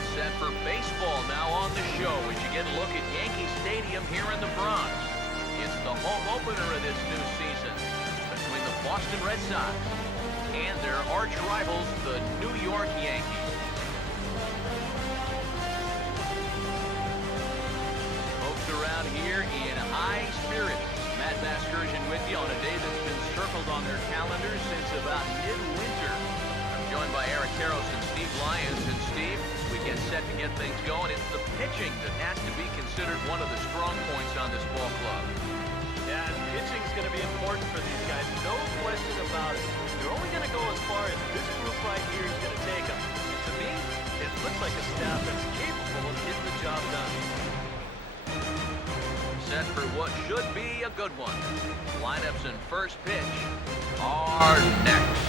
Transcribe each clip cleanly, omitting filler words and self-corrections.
Crowd set for baseball now on the show as you get a look at Yankee Stadium here in the Bronx. It's the home opener of this new season between the Boston Red Sox and their arch rivals, the New York Yankees. Folks around here in high spirits. Matt Vasgersian with you on a day that's been circled on their calendars since about midwinter. I'm joined by Eric Karros and Steve Lyons. And Steve, we get set to get things going. It's the pitching that has to be considered one of the strong points on this ball club. Yeah, and pitching is going to be important for these guys. No question about it. They're only going to go as far as this group right here is going to take them. And to me, it looks like a staff that's capable of getting the job done. Set for what should be a good one. Lineups and first pitch are next.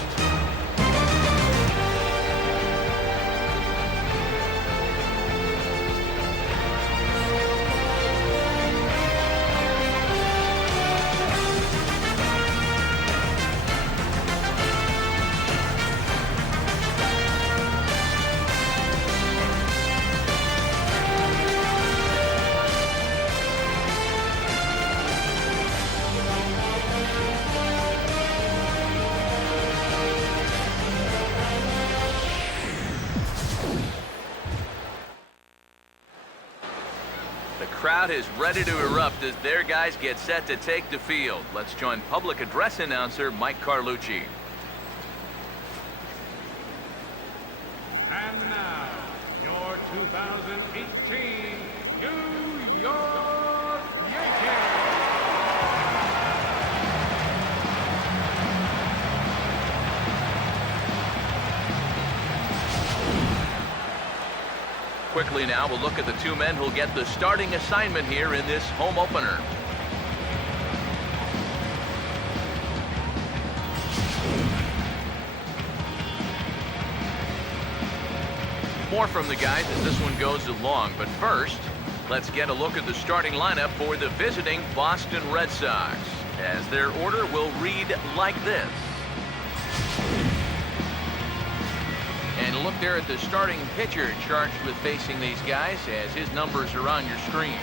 The crowd is ready to erupt as their guys get set to take the field. Let's join public address announcer Mike Carlucci. And now, your 2018 New York Yankees. Quickly now, we'll look at the two men who'll get the starting assignment here in this home opener. More from the guys as this one goes along, but first, let's get a look at the starting lineup for the visiting Boston Red Sox, as their order will read like this. And look there at the starting pitcher charged with facing these guys as his numbers are on your screen.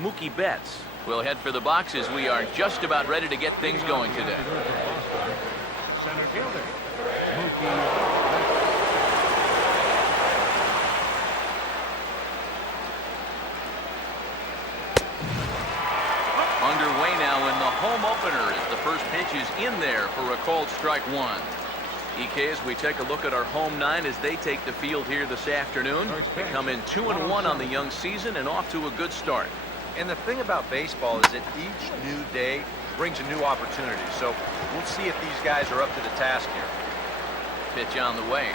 Mookie Betts will head for the boxes. We are just about ready to get things going today. Center fielder, Mookie Betts. Underway now in the home opener as the first pitch is in there for a called strike one. EK, as we take a look at our home nine as they take the field here this afternoon. They come in 2-1 on the young season and off to a good start. And the thing about baseball is that each new day brings a new opportunity. So we'll see if these guys are up to the task here. Pitch on the way.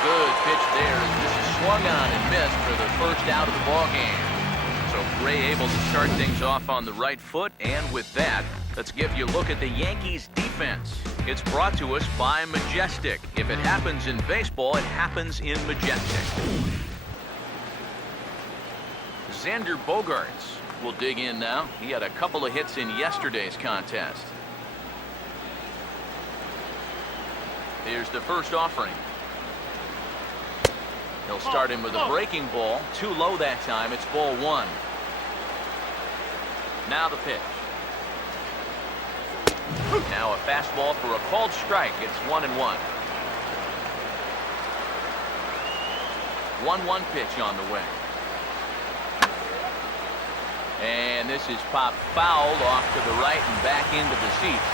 Good pitch there as this is swung on and missed for the first out of the ball game. So Gray able to start things off on the right foot, and with that, let's give you a look at the Yankees defense. It's brought to us by Majestic. If it happens in baseball, it happens in Majestic. Xander Bogaerts will dig in now. He had a couple of hits in yesterday's contest. Here's the first offering. He'll start him with a breaking ball. Too low that time. It's ball one. Now the pitch. Now a fastball for a called strike. It's 1-1. 1-1 pitch on the way. And this is popped foul off to the right and back into the seats.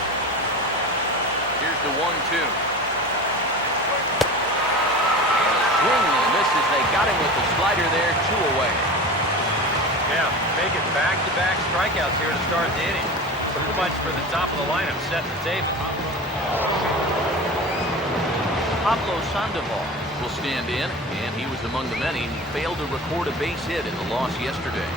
Here's the 1-2. Swing and a miss as they got him with the slider there, 2 away. Yeah, making back-to-back strikeouts here to start the inning. Too much for the top of the lineup, setting the table. Pablo Sandoval will stand in, and he was among the many who failed to record a base hit in the loss yesterday.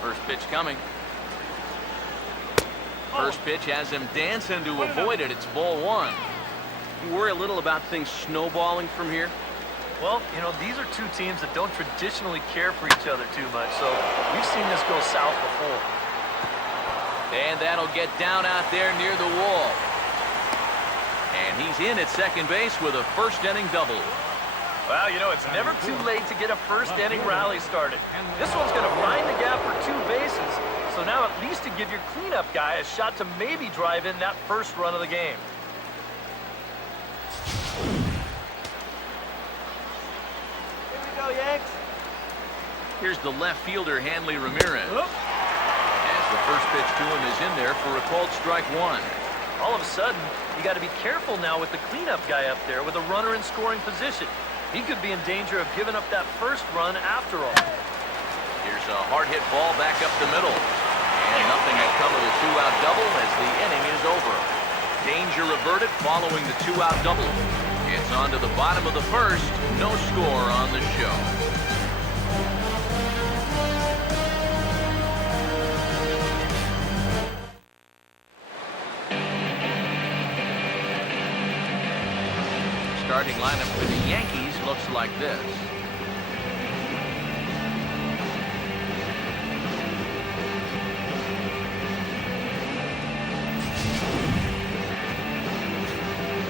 First pitch coming. First pitch has him dancing to avoid it. It's ball one. You worry a little about things snowballing from here? Well, you know, these are two teams that don't traditionally care for each other too much, so we've seen this go south before. And that'll get down out there near the wall. And he's in at second base with a first-inning double. Wow, you know, it's never too late to get a first-inning rally started. This one's going to find the gap for 2 bases, so now at least to give your cleanup guy a shot to maybe drive in that first run of the game. Here we go, Yanks. Here's the left fielder, Hanley Ramirez. As the first pitch to him is in there for a called strike 1. All of a sudden, you got to be careful now with the cleanup guy up there with a runner in scoring position. He could be in danger of giving up that first run after all. Here's a hard hit ball back up the middle. And nothing had come of the 2-out double as the inning is over. Danger averted following the 2-out double. It's on to the bottom of the first. No score on the show. Starting lineup for the Yankees looks like this.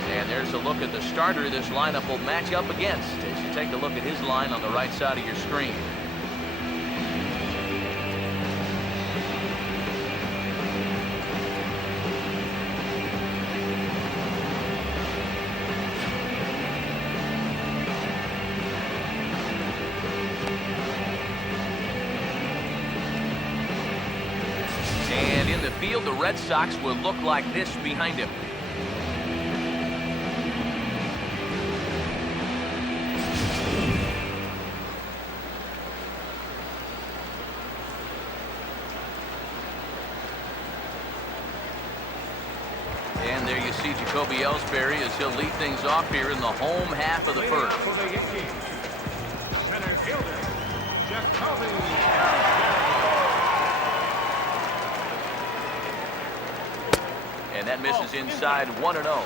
And there's a look at the starter this lineup will match up against as you take a look at his line on the right side of your screen. And in the field, the Red Sox will look like this behind him. And there you see Jacoby Ellsbury as he'll lead things off here in the home half of the Leading first. off for the Yankees, center fielder, Jacoby Ellsbury. And that misses inside 1-0.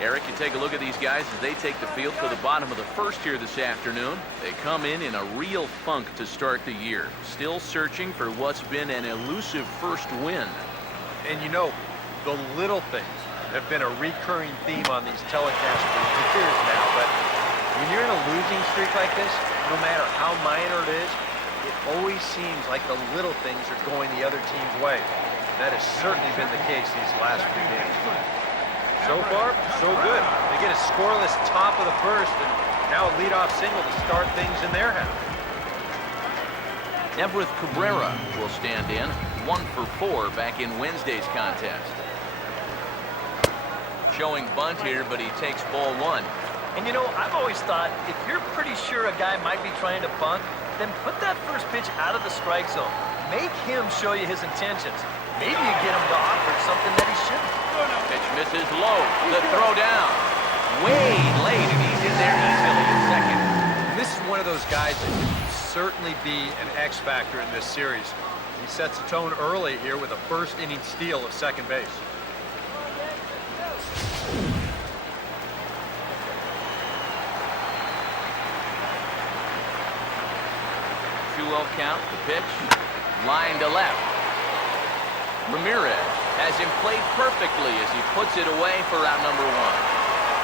Eric, you take a look at these guys as they take the field for the bottom of the first here this afternoon. They come in a real funk to start the year. Still searching for what's been an elusive first win. And you know, the little things have been a recurring theme on these telecasts for years now, but when you're in a losing streak like this, no matter how minor it is, it always seems like the little things are going the other team's way. That has certainly been the case these last few games. So far, so good. They get a scoreless top of the first and now a leadoff single to start things in their half. Everett Cabrera will stand in, 1 for 4 back in Wednesday's contest. Showing bunt here, but he takes ball 1. And you know, I've always thought if you're pretty sure a guy might be trying to bunt, then put that first pitch out of the strike zone. Make him show you his intentions. Maybe you get him to offer something that he shouldn't. Pitch misses low. The throw down. Way late, and he's in there easily at second. And this is one of those guys that can certainly be an X factor in this series. He sets the tone early here with a first inning steal of second base. 2-0 count. The pitch, line to left. Ramirez has him played perfectly as he puts it away for out number 1.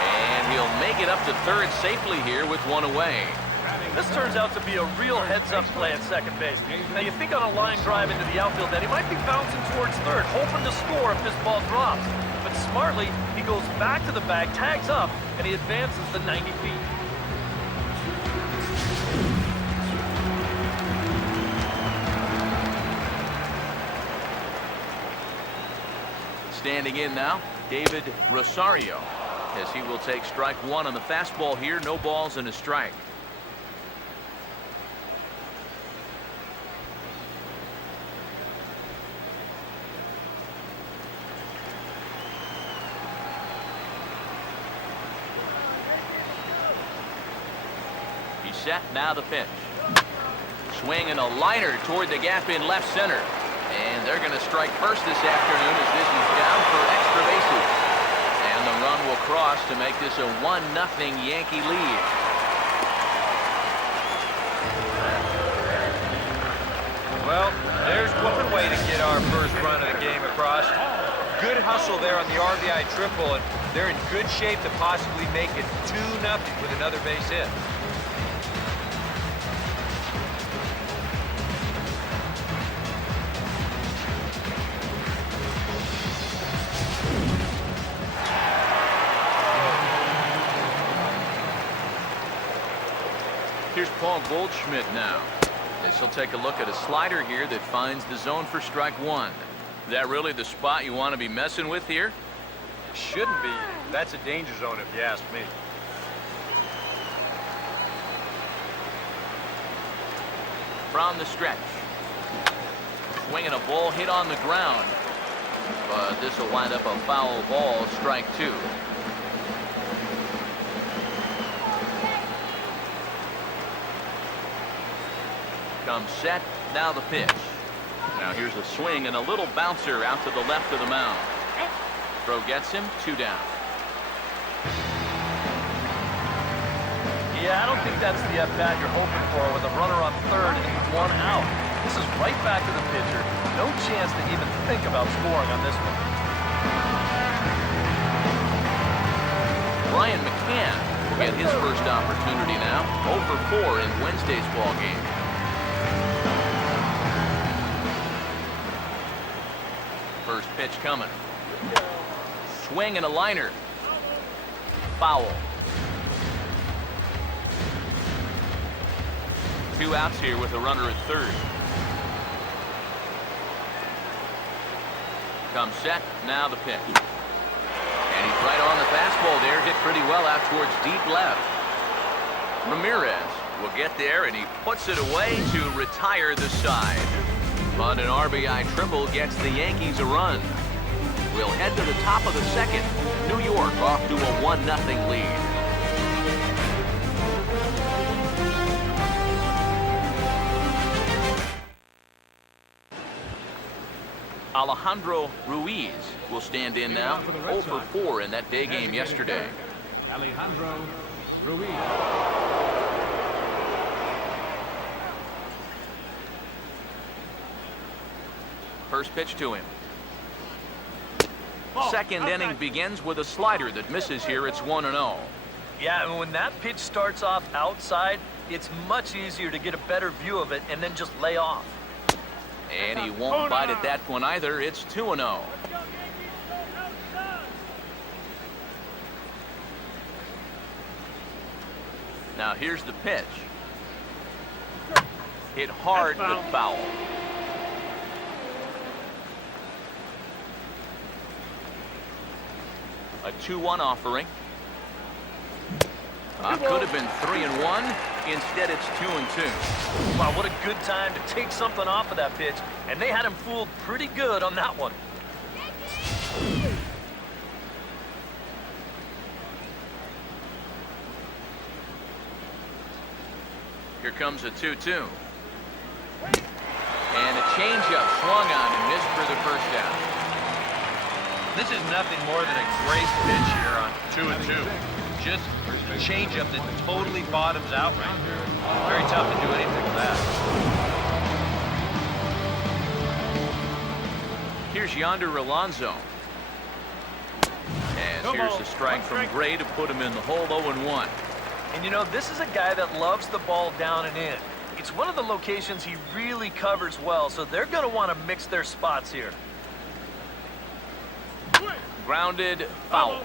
And he'll make it up to third safely here with 1 away. This turns out to be a real heads-up play at second base. Now, you think on a line drive into the outfield that he might be bouncing towards third, hoping to score if this ball drops. But smartly, he goes back to the bag, tags up, and he advances the 90 feet. Standing in now, David Rosario, as he will take strike 1 on the fastball here. No balls and a strike. He's set, now the pitch. Swinging a liner toward the gap in left center. And they're going to strike first this afternoon as this is down for extra bases. And the run will cross to make this a 1-0 Yankee lead. Well, there's one way to get our first run of the game across. Good hustle there on the RBI triple, and they're in good shape to possibly make it 2-0 with another base hit. Here's Paul Goldschmidt now, as he'll take a look at a slider here that finds the zone for strike 1. Is that really the spot you want to be messing with here? Shouldn't be. That's a danger zone if you ask me. From the stretch. Swinging a ball hit on the ground. But this will wind up a foul ball, strike 2. Comes set, now the pitch. Now here's a swing and a little bouncer out to the left of the mound. Throw gets him, 2 down. Yeah, I don't think that's the at-bat you're hoping for with a runner on third and 1 out. This is right back to the pitcher. No chance to even think about scoring on this one. Brian McCann will get his first opportunity now. 0 for 4 in Wednesday's ball game. First pitch coming. Swing and a liner. Foul. 2 outs here with a runner at third. Comes set, now the pitch. And he's right on the fastball there, hit pretty well out towards deep left. Ramirez will get there, and he puts it away to retire the side. But an RBI triple gets the Yankees a run. We'll head to the top of the second. New York off to a 1-0 lead. Alejandro Ruiz will stand in now. 0 for 4 in that day game yesterday. Alejandro Ruiz. First pitch to him. Second inning begins with a slider that misses here. It's 1-0. Yeah, and when that pitch starts off outside, it's much easier to get a better view of it and then just lay off. And he won't bite at that one either. It's 2-0. Now here's the pitch. Hit hard but foul. A 2-1 offering. Could have been 3-1. Instead, it's 2-2. Wow, what a good time to take something off of that pitch. And they had him fooled pretty good on that one. Here comes a 2-2. And a changeup swung on and missed for the first out. This is nothing more than a great pitch here on 2-2. Just a changeup that totally bottoms out right there. Very tough to do anything with that. Here's Yonder Alonso. As here's the strike from Gray to put him in the hole, 0-1. And you know, this is a guy that loves the ball down and in. It's one of the locations he really covers well, so they're going to want to mix their spots here. Grounded, foul.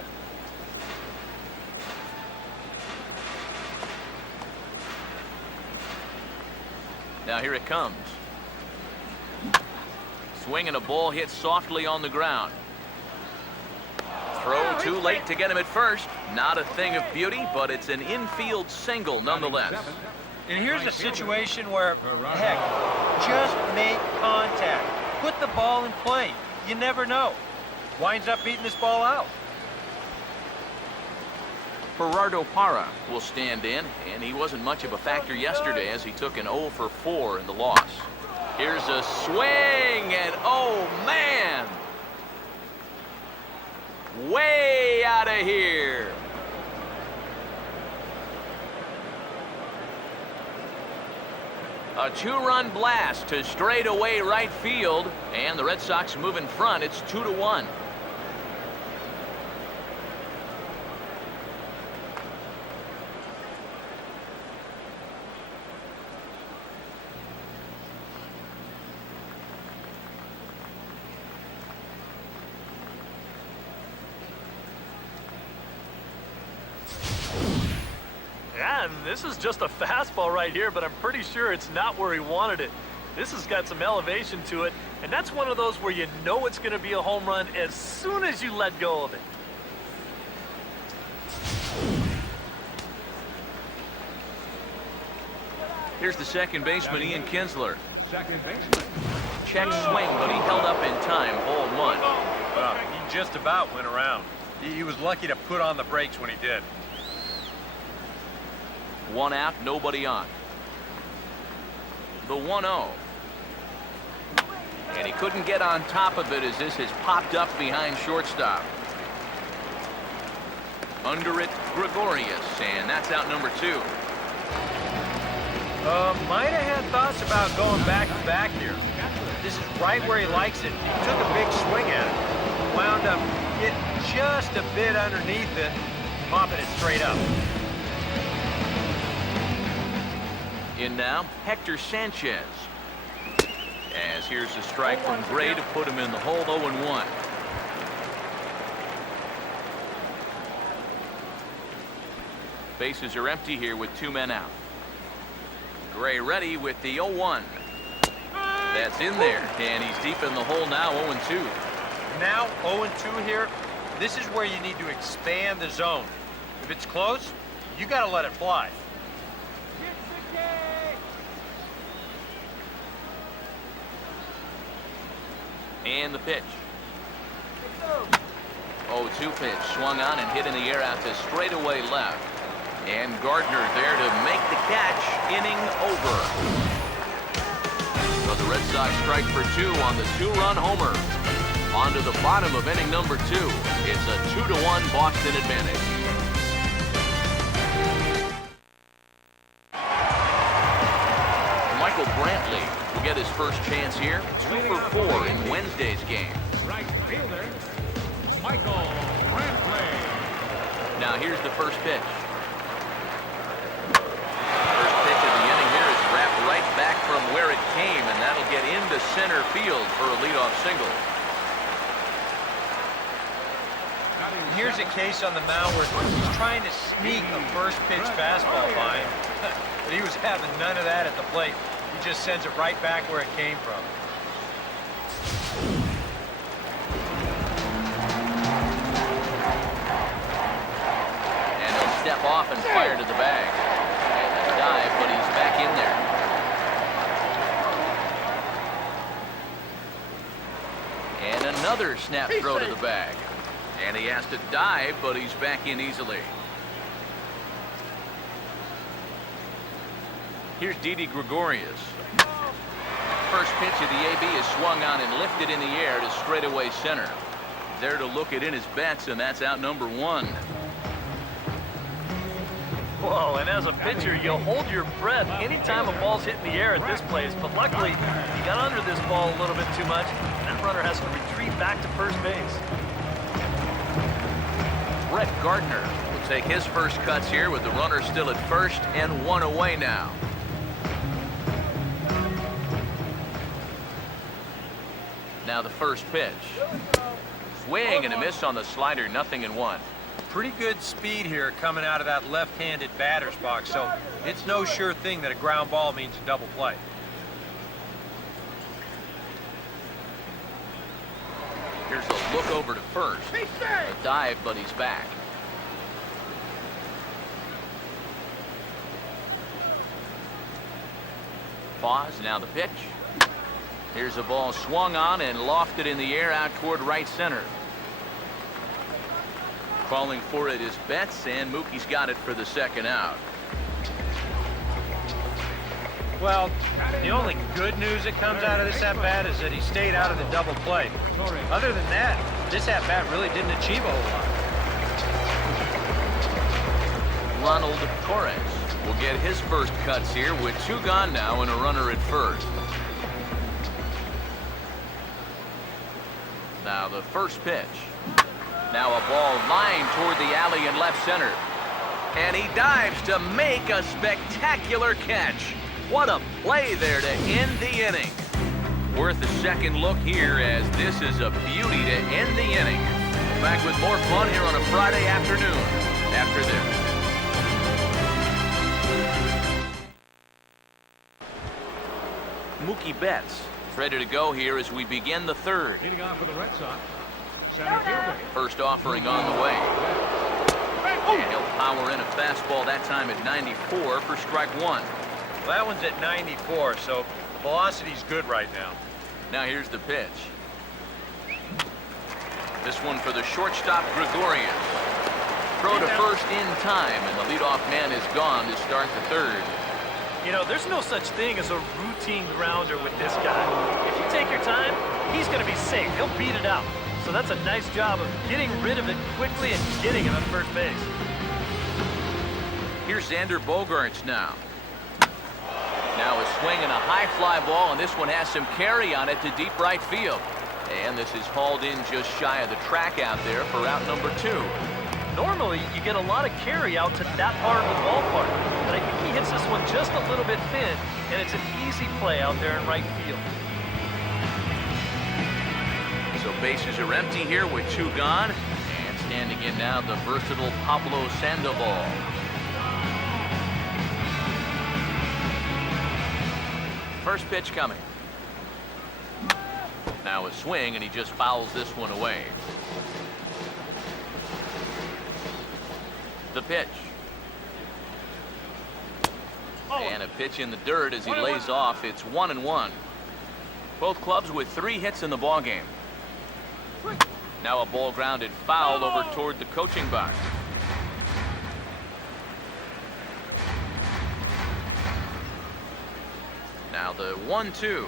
Now here it comes. Swing and a ball hit softly on the ground. Throw too late to get him at first. Not a thing of beauty, but it's an infield single nonetheless. And here's a situation where, heck, just make contact. Put the ball in play. You never know. Winds up beating this ball out. Gerardo Parra will stand in, and he wasn't much of a factor yesterday as he took an 0 for 4 in the loss. Here's a swing, and oh man! Way out of here! A 2-run blast to straightaway right field, and the Red Sox move in front. It's 2-1. Yeah, and this is just a fastball right here, but I'm pretty sure it's not where he wanted it. This has got some elevation to it, and that's one of those where you know it's going to be a home run as soon as you let go of it. Here's the second baseman, Ian Kinsler. Second baseman. Check swing, but he held up in time, ball 1. Well, he just about went around. He was lucky to put on the brakes when he did. 1 out, nobody on. The 1-0. And he couldn't get on top of it as this has popped up behind shortstop. Under it, Gregorius, and that's out number 2. Might have had thoughts about going back-to-back here. This is right where he likes it. He took a big swing at it. Wound up getting just a bit underneath it, popping it straight up. In now, Hector Sanchez. As here's a strike from Gray to put him in the hole, 0-1. Bases are empty here with 2 men out. Gray ready with the 0-1. That's in there, and he's deep in the hole now, 0-2. Now 0-2 here. This is where you need to expand the zone. If it's close, you got to let it fly. And the pitch. 0-2 pitch, swung on and hit in the air out to straightaway left. And Gardner there to make the catch, inning over. So the Red Sox strike for 2 on the 2-run homer. On to the bottom of inning number 2. It's a 2-1 Boston advantage. Michael Brantley will get his first chance here. 2 for 4 in Wednesday's game. Right fielder, Michael Brantley. Now here's the first pitch. First pitch of the inning here is wrapped right back from where it came, and that'll get into center field for a leadoff single. Here's a case on the mound where he's trying to sneak a first pitch fastball by him. But he was having none of that at the plate. He just sends it right back where it came from. And he'll step off and fire to the bag. And a dive, but he's back in there. And another snap throw to the bag. And he has to dive, but he's back in easily. Here's Didi Gregorius. First pitch of the AB is swung on and lifted in the air to straightaway center. There to look it in his bets, and that's out number 1. Whoa, and as a pitcher, you'll hold your breath anytime a ball's hitting the air at this place. But luckily, he got under this ball a little bit too much. That runner has to retreat back to first base. Brett Gardner will take his first cuts here with the runner still at first and one away now. Now the first pitch. Swing and a miss on the slider, 0-1. Pretty good speed here coming out of that left-handed batter's box, so it's no sure thing that a ground ball means a double play. Here's a look over to first. A dive, but he's back. Pause, now the pitch. Here's a ball swung on and lofted in the air out toward right center. Calling for it is Betts, and Mookie's got it for the second out. Well, the only good news that comes out of this at-bat is that he stayed out of the double play. Other than that, this at-bat really didn't achieve a whole lot. Ronald Torres will get his first cuts here with 2 gone now and a runner at first. Now the first pitch. Now a ball lined toward the alley in left center. And he dives to make a spectacular catch. What a play there to end the inning. Worth a second look here, as this is a beauty to end the inning. Back with more fun here on a Friday afternoon after this. Mookie Betts is ready to go here as we begin the third. Leading off for the Red Sox, center fielder. First offering on the way. And he'll power in a fastball that time at 94 for strike 1. Well, that one's at 94, so the velocity's good right now. Now here's the pitch. This one for the shortstop, Gregorius. Throw to first in time, and the leadoff man is gone to start the third. You know, there's no such thing as a routine grounder with this guy. If you take your time, he's going to be safe. He'll beat it out. So that's a nice job of getting rid of it quickly and getting him at first base. Here's Xander Bogaerts now. Now a swing and a high fly ball, and this one has some carry on it to deep right field. And this is hauled in just shy of the track out there for out number 2. Normally, you get a lot of carry out to that part of the ballpark, but I think he hits this one just a little bit thin, and it's an easy play out there in right field. So bases are empty here with 2 gone. And standing in now, the versatile Pablo Sandoval. First pitch coming. Now a swing, and he just fouls this one away. The pitch. And a pitch in the dirt as he lays off. It's 1-1. Both clubs with 3 hits in the ballgame. Now a ball grounded foul over toward the coaching box. Now the 1-2.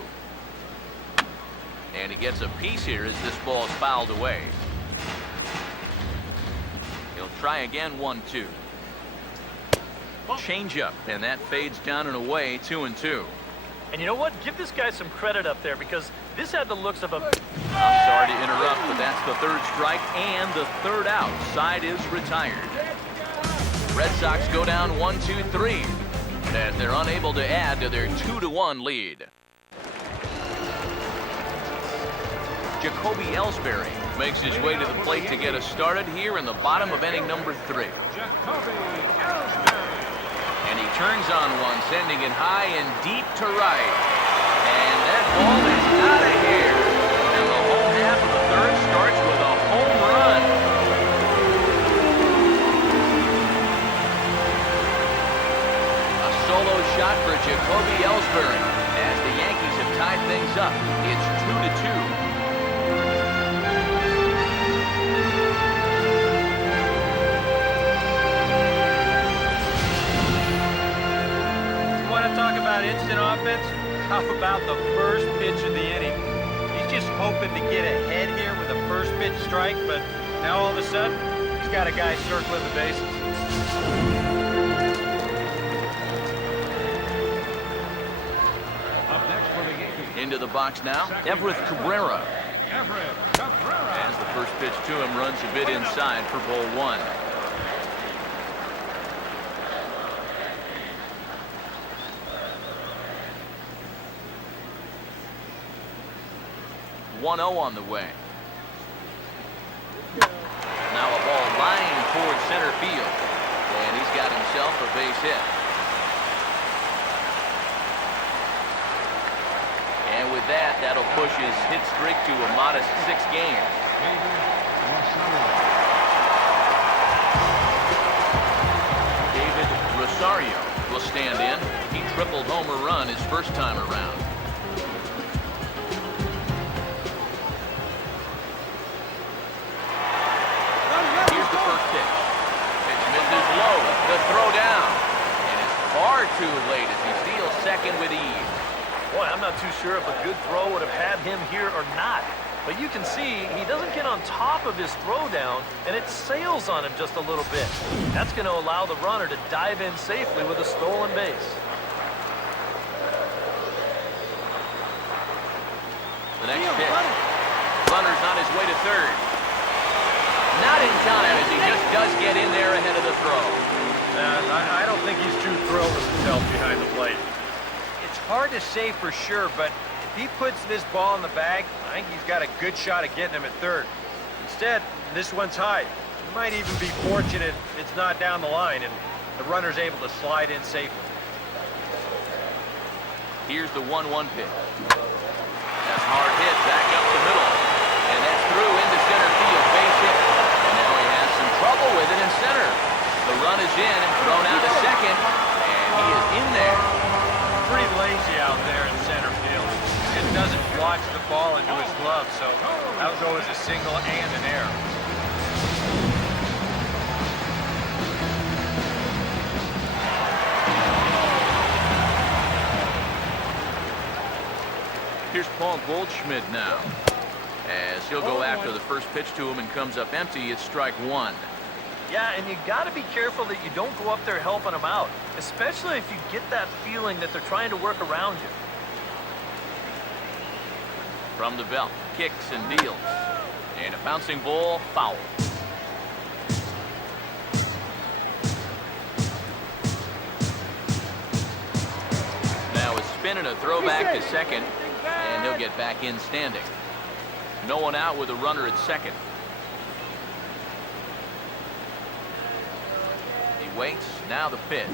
And he gets a piece here as this ball is fouled away. He'll try again, 1-2. Changeup, and that fades down and away, 2-2. And you know what? Give this guy some credit up there, because this had the looks of a... I'm sorry to interrupt, but that's the 3rd strike and the 3rd out. Side is retired. Red Sox go down 1-2-3 as they're unable to add to their 2-1 lead. Jacoby Ellsbury makes his way to the plate to get us started here in the bottom of inning number 3. Jacoby Ellsbury. And he turns on one, sending it high and deep to right. And that ball is out of here. And the whole half of the 3rd starts with a home run. A solo shot for Jacoby Ellsbury as the Yankees have tied things up. It's 2-2. Talk about instant offense. How about the first pitch of the inning? He's just hoping to get ahead here with a first pitch strike, but now all of a sudden, he's got a guy circling the bases. Up next for the Yankees. Into the box now, Everett Cabrera. Everett Cabrera. As the first pitch to him runs a bit inside for ball one. One 0 on the way. Now a ball lined towards center field, and he's got himself a base hit. And with that, that'll push his hit streak to a modest 6 games. David Rosario will stand in. He tripled homer run his first time around. Here's the first pitch. Pitch misses low. The throw down. And it's far too late as he steals second with ease. Boy, I'm not too sure if a good throw would have had him here or not. But you can see he doesn't get on top of his throw down, and it sails on him just a little bit. That's going to allow the runner to dive in safely with a stolen base. The next pitch. Runner's on his way to third. Not in time as he just does get in there ahead of the throw. I don't think he's too thrilled with himself behind the plate. It's hard to say for sure, but if he puts this ball in the bag, I think he's got a good shot at getting him at third. Instead, this one's high. He might even be fortunate it's not down the line and the runner's able to slide in safely. Here's the 1-1 pitch. That's a hard hit back up the middle. And that's through into center field, base hit. And now he has some trouble with it in center. The run is in and thrown out to second. And he is in there. Pretty lazy out there in center field. It doesn't watch the ball into his glove, so that'll go as a single and an error. Here's Paul Goldschmidt now. As he'll go after the first pitch to him and comes up empty, it's strike one. Yeah, and you got to be careful that you don't go up there helping them out, especially if you get that feeling that they're trying to work around you. From the belt, kicks and deals. And a bouncing ball, foul. Now a spin and a throw back to second, and he'll get back in standing. No one out with a runner at second. He waits, now the pitch.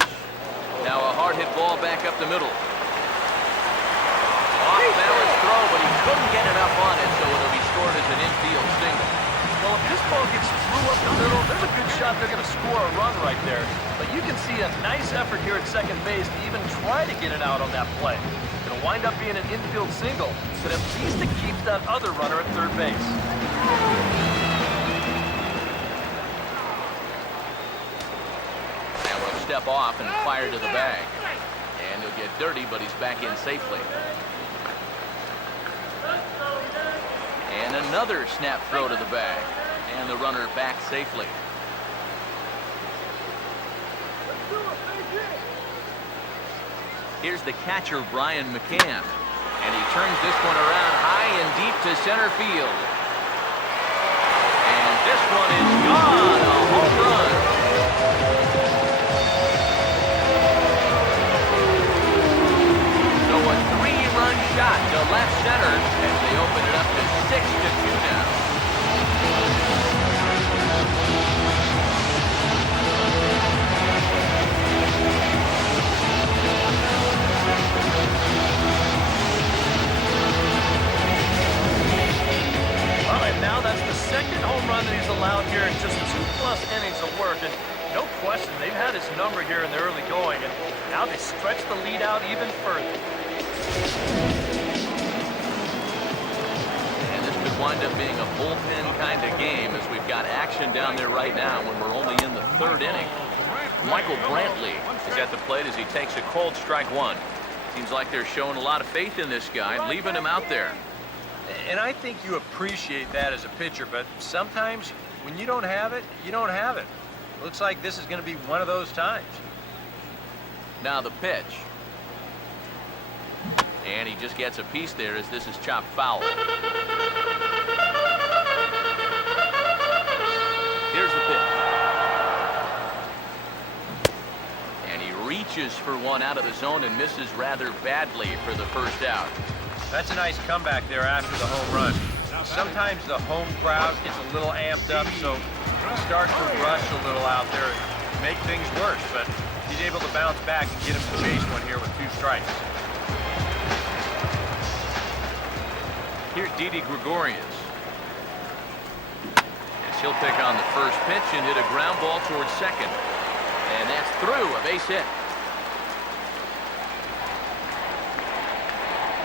Now a hard hit ball back up the middle. Off balance throw, but he couldn't get enough on it, so it'll be scored as an infield single. Well, if this ball gets through up the middle, there's a good shot they're going to score a run right there. But you can see a nice effort here at second base to even try to get it out on that play. It'll wind up being an infield single, but at least it keeps that other runner at third base. Now we'll step off and fire to the bag. And he'll get dirty, but he's back in safely. And another snap throw to the bag. And the runner back safely. Here's the catcher, Brian McCann. And he turns this one around high and deep to center field. And this one is gone. A home run. So a 3-run shot to left center as they open it up to 6-2 now. Well, and now that's the second home run that he's allowed here in just 2+ innings of work. And no question, they've had his number here in the early going. And now they stretch the lead out even further. And this could wind up being a bullpen kind of game as we've got action down there right now when we're only in the third inning. Michael Brantley is at the plate as he takes a cold strike one. Seems like they're showing a lot of faith in this guy, leaving him out there. And I think you appreciate that as a pitcher, but sometimes when you don't have it, you don't have it. Looks like this is going to be one of those times. Now the pitch. And he just gets a piece there as this is chopped foul. reaches for one out of the zone and misses rather badly for the first out. That's a nice comeback there after the home run. Sometimes the home crowd gets a little amped up, so it starts to rush a little out there and make things worse, but he's able to bounce back and get him to chase one here with 2 strikes. Here's Didi Gregorius. As he'll pick on the first pitch and hit a ground ball towards second. And that's through, a base hit.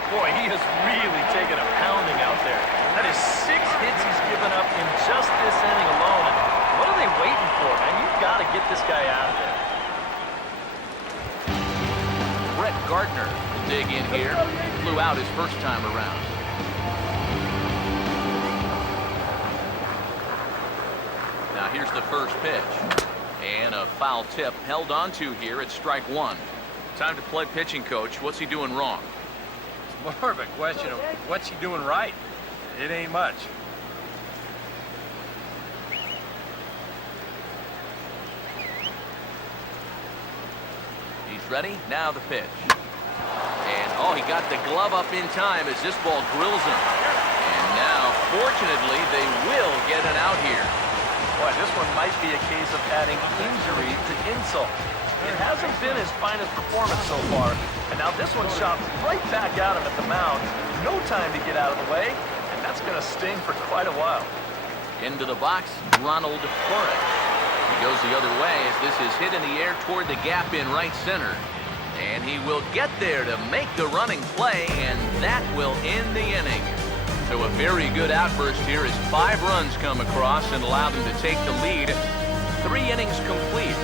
Boy, he has really taken a pounding out there. That is 6 hits he's given up in just this inning alone. And what are they waiting for, man? You've got to get this guy out of there. Brett Gardner will dig in here. Flew out his first time around. Now here's the first pitch. And a foul tip held onto here at strike 1. Time to play pitching coach. What's he doing wrong? It's more of a question of what's he doing right. It ain't much. He's ready. Now the pitch. And oh, he got the glove up in time as this ball grills him. And now, fortunately, they will get an out here. Boy, this one might be a case of adding injury to insult. It hasn't been his finest performance so far, and now this one shot right back at him at the mound. No time to get out of the way, and that's going to sting for quite a while. Into the box, Ronald Torres. He goes the other way as this is hit in the air toward the gap in right center. And he will get there to make the running play, and that will end the inning. So a very good outburst here as 5 runs come across and allow them to take the lead. 3 innings complete.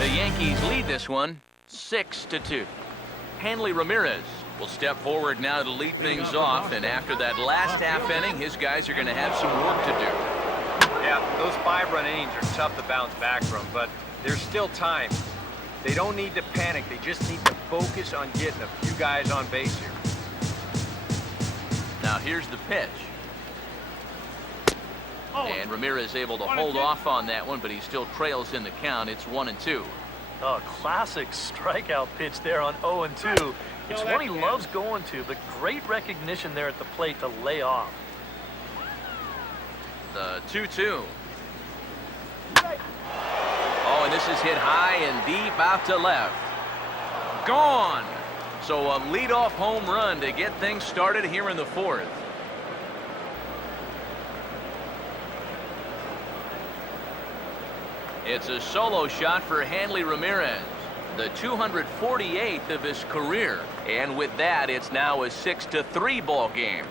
The Yankees lead this one 6-2. Hanley Ramirez will step forward now to lead things off, and after that last half inning, his guys are going to have some work to do. Yeah, those 5-run innings are tough to bounce back from, but there's still time. They don't need to panic. They just need to focus on getting a few guys on base here. Now here's the pitch. And Ramirez able to hold off on that one, but he still trails in the count. It's 1-2. Oh, classic strikeout pitch there on 0-2. It's one he loves going to, but great recognition there at the plate to lay off. The 2-2. Oh, and this is hit high and deep out to left. Gone. So a leadoff home run to get things started here in the 4th. It's a solo shot for Hanley Ramirez, the 248th of his career. And with that, it's now a 6-3 ball game.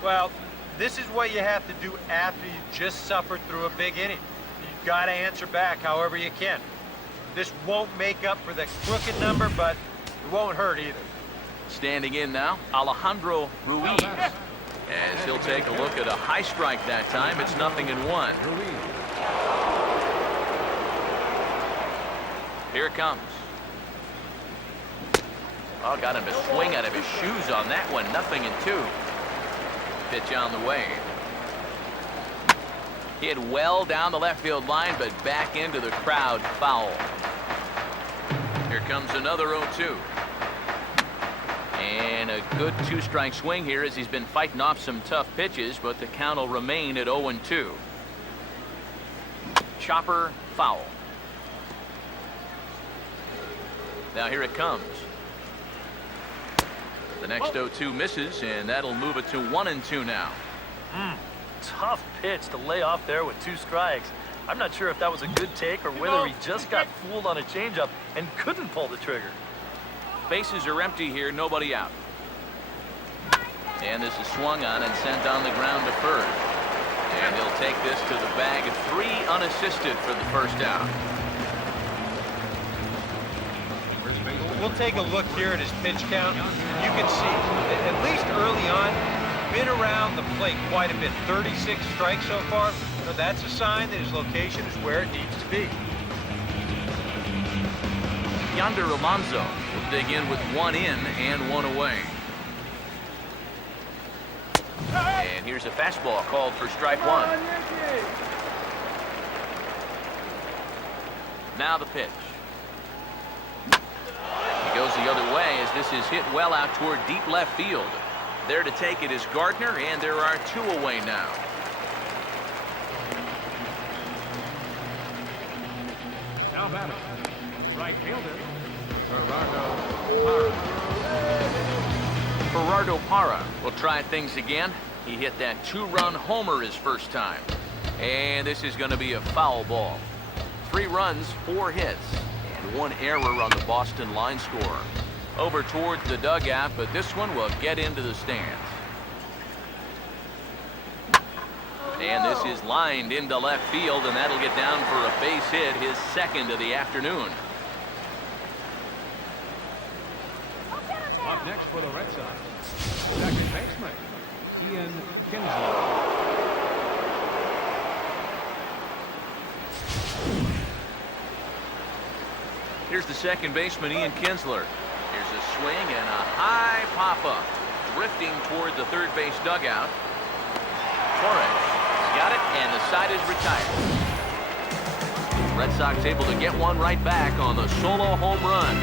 Well, this is what you have to do after you just suffered through a big inning. You've got to answer back however you can. This won't make up for the crooked number, but it won't hurt either. Standing in now, Alejandro Ruiz. As he'll take a look at a high strike that time, it's 0-1. Here it comes. Oh, got him to swing out of his shoes on that one. 0-2. Pitch on the way. Hit well down the left field line, but back into the crowd, foul. Here comes another 0-2. And a good 2-strike swing here as he's been fighting off some tough pitches, but the count will remain at 0-2. Chopper, foul. Now here it comes. The next 0-2 misses, and that'll move it to 1-2 now. Tough pitch to lay off there with 2 strikes. I'm not sure if that was a good take or whether he just got fooled on a changeup and couldn't pull the trigger. Bases are empty here, nobody out. And this is swung on and sent on the ground to first. And he'll take this to the bag of 3 unassisted for the first out. We'll take a look here at his pitch count. You can see, at least early on, been around the plate quite a bit. 36 strikes so far. So that's a sign that his location is where it needs to be. Yonder Alonso will dig in with one in and one away. And here's a fastball called for strike one. Now the pitch. He goes the other way as this is hit well out toward deep left field. There to take it is Gardner, and there are two away now. Now batting, right fielder, Gerardo Parra. Gerardo Parra will try things again. He hit that two-run homer his first time. And this is going to be a foul ball. 3 runs, 4 hits, and 1 error on the Boston line score. Over towards the dugout, but this one will get into the stands. And this is lined into left field, and that'll get down for a base hit, his second of the afternoon. Up next for the Red Sox, second baseman, Ian Kinsler. Here's the second baseman, Ian Kinsler. Here's a swing and a high pop-up. Drifting toward the third base dugout. Torres got it, and the side is retired. Red Sox able to get one right back on the solo home run.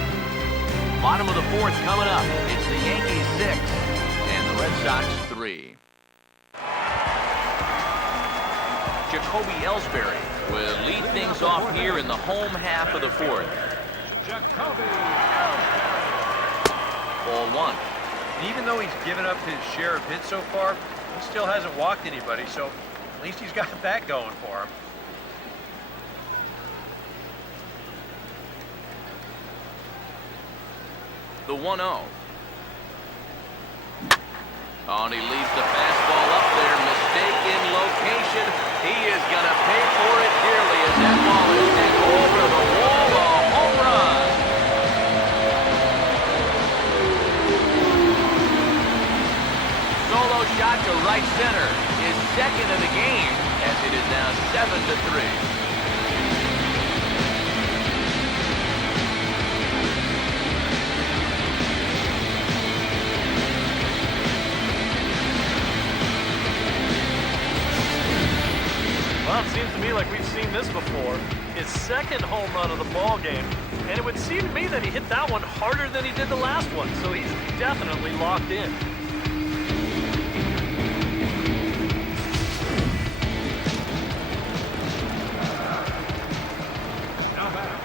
Bottom of the fourth coming up. It's the Yankees 6 and the Red Sox 3. Jacoby Ellsbury will lead things off here in the home half of the fourth. Jacoby Ellsbury. Ball 1. Even though he's given up his share of hits so far, he still hasn't walked anybody, so at least he's got that going for him. The 1-0. Oh, and he leaves the fastball up there. Mistake in location. He is going to pay for it dearly as that ball is hit over the wall. A home run. Solo shot to right center. His second of the game as it is now 7-3. Well, it seems to me like we've seen this before. His second home run of the ball game, and it would seem to me that he hit that one harder than he did the last one, so he's definitely locked in. Now batting,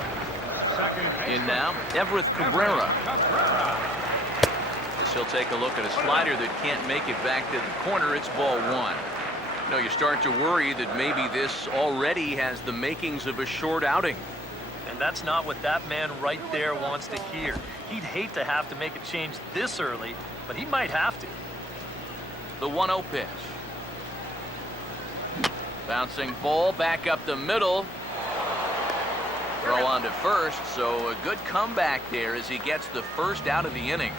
second baseman. In now, Everett Cabrera. As he'll take a look at a slider that can't make it back to the corner. It's ball 1. No, you start to worry that maybe this already has the makings of a short outing. And that's not what that man right there wants to hear. He'd hate to have to make a change this early, but he might have to. The 1-0 pitch. Bouncing ball back up the middle. Throw on to first, so a good comeback there as he gets the first out of the inning.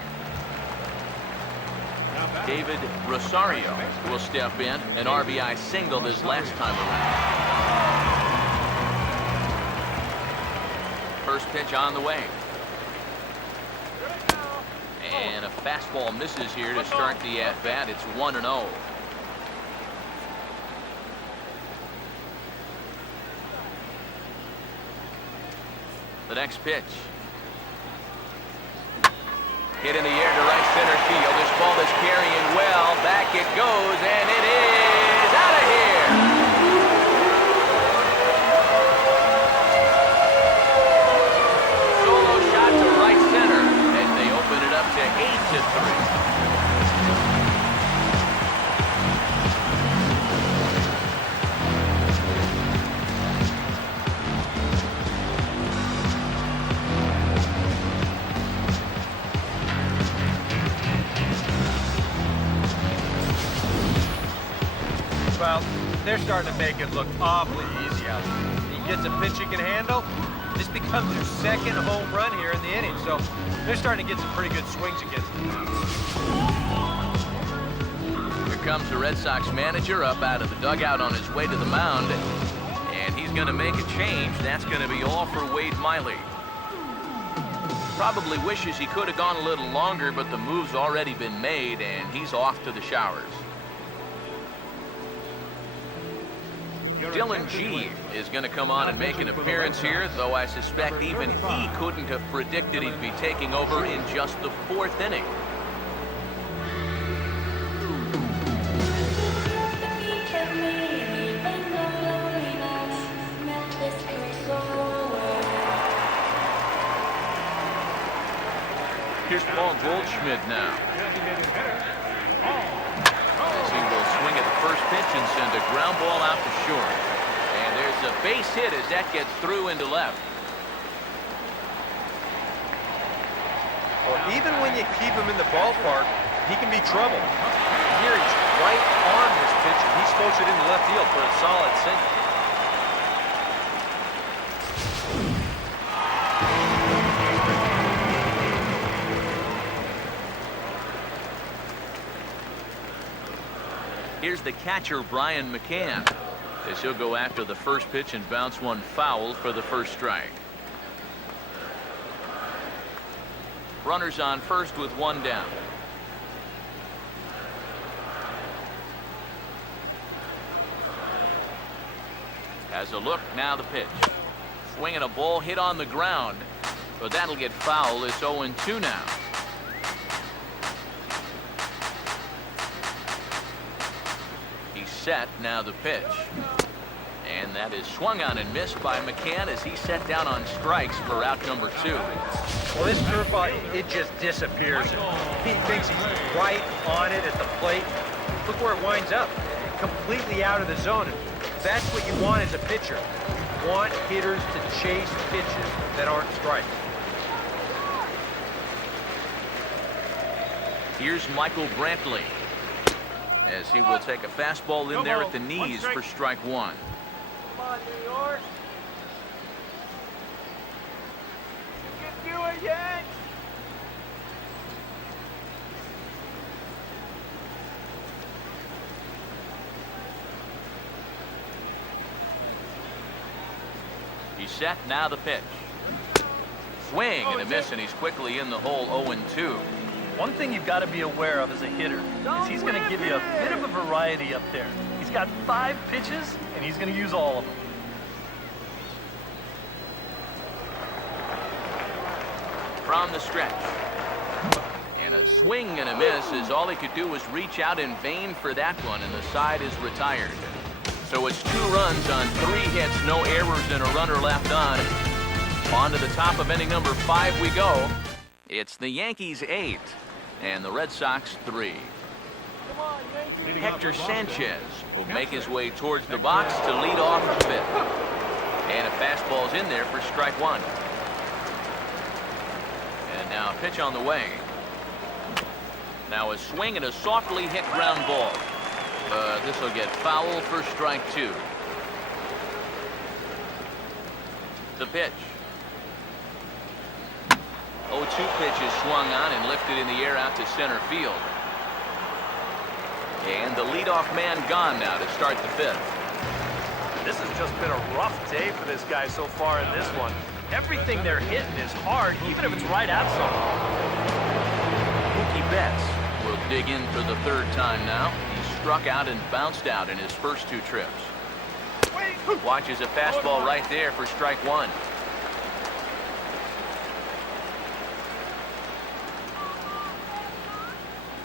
David Rosario will step in, an RBI single his last time around. First pitch on the way. And a fastball misses here to start the at-bat. It's 1-0. The next pitch. Hit in the air to right center field. This ball is carrying well. Back it goes, and it is out of here. Solo shot to right center as they open it up to 8-3. Well, they're starting to make it look awfully easy out there. He gets a pitch he can handle. This becomes their second home run here in the inning, so they're starting to get some pretty good swings against him. Here comes the Red Sox manager up out of the dugout on his way to the mound, and he's going to make a change. That's going to be all for Wade Miley. Probably wishes he could have gone a little longer, but the move's already been made, and he's off to the showers. Dylan G is going to come on and make an appearance here, though I suspect even he couldn't have predicted he'd be taking over in just the 4th inning. Here's Paul Goldschmidt now. As he will swing at the first pitch and send a ground ball out to short. And there's a base hit as that gets through into left. Well, even when you keep him in the ballpark, he can be trouble. Here he's right on this pitch, and he smokes it into left field for a solid single. Here's the catcher, Brian McCann, as he'll go after the first pitch and bounce one foul for the first strike. Runners on first with one down. Has a look, now the pitch. Swinging a ball hit on the ground, but that'll get foul. It's 0-2 now. Set, now the pitch. And that is swung on and missed by McCann as he set down on strikes for out number 2. Well, this curveball, it just disappears. He thinks he's right on it at the plate. Look where it winds up. Completely out of the zone. That's what you want as a pitcher. You want hitters to chase pitches that aren't strikes. Here's Michael Brantley, as he will take a fastball in there at the knees for strike 1. Come on, New York. You can do it, Yanks. He's set, now the pitch. Swing and a miss, and he's quickly in the hole. 0-2. One thing you've got to be aware of as a hitter is he's going to give you a bit of a variety up there. He's got 5 pitches, and he's going to use all of them. From the stretch. And a swing and a miss, as all he could do was reach out in vain for that one, and the side is retired. So it's 2 runs on 3 hits, no errors, and a runner left on. On to the top of inning number 5 we go. It's the Yankees 8 and the Red Sox 3. Come on, Yankees. Hector Sanchez will make his way towards the box to lead off the 5th. And a fastball's in there for strike 1. And now a pitch on the way. Now a swing and a softly hit ground ball. This will get foul for strike 2. The pitch. 0-2 pitch is swung on and lifted in the air out to center field. And the leadoff man gone now to start the 5th. This has just been a rough day for this guy so far in this one. Everything they're hitting is hard, even if it's right at someone. Mookie Betts will dig in for the 3rd time now. He struck out and bounced out in his first 2 trips. Watches a fastball right there for strike 1.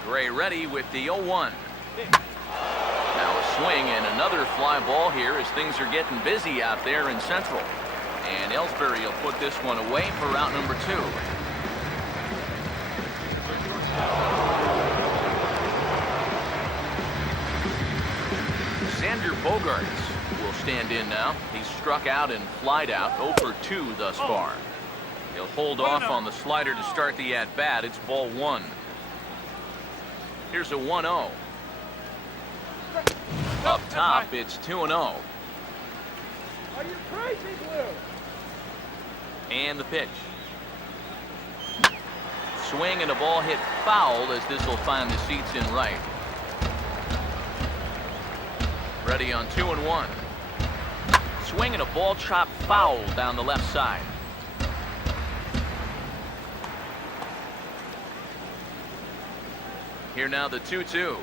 Gray ready with the 0-1. Now a swing and another fly ball here as things are getting busy out there in Central. And Ellsbury will put this one away for out number 2. Xander Bogaerts will stand in now. He's struck out and flied out, 0 for 2 thus far. He'll hold off on the slider to start the at-bat. It's ball 1. Here's a 1-0. Up top, it's 2-0. Are you crazy, Blue? And the pitch. Swing and a ball hit foul as this will find the seats in right. Ready on 2-1. Swing and a ball chopped foul down the left side. Here now the 2-2.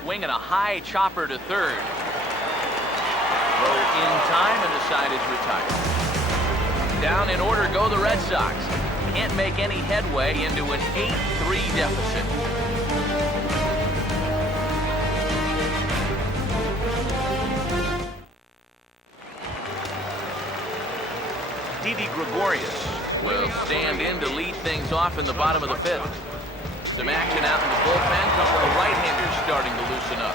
Swinging a high chopper to third. Throw in time and the side is retired. Down in order go the Red Sox. Can't make any headway into an 8-3 deficit. Didi Gregorius will stand in to lead things off in the bottom of the fifth. Some action out in the bullpen. Couple of right-handers starting to loosen up.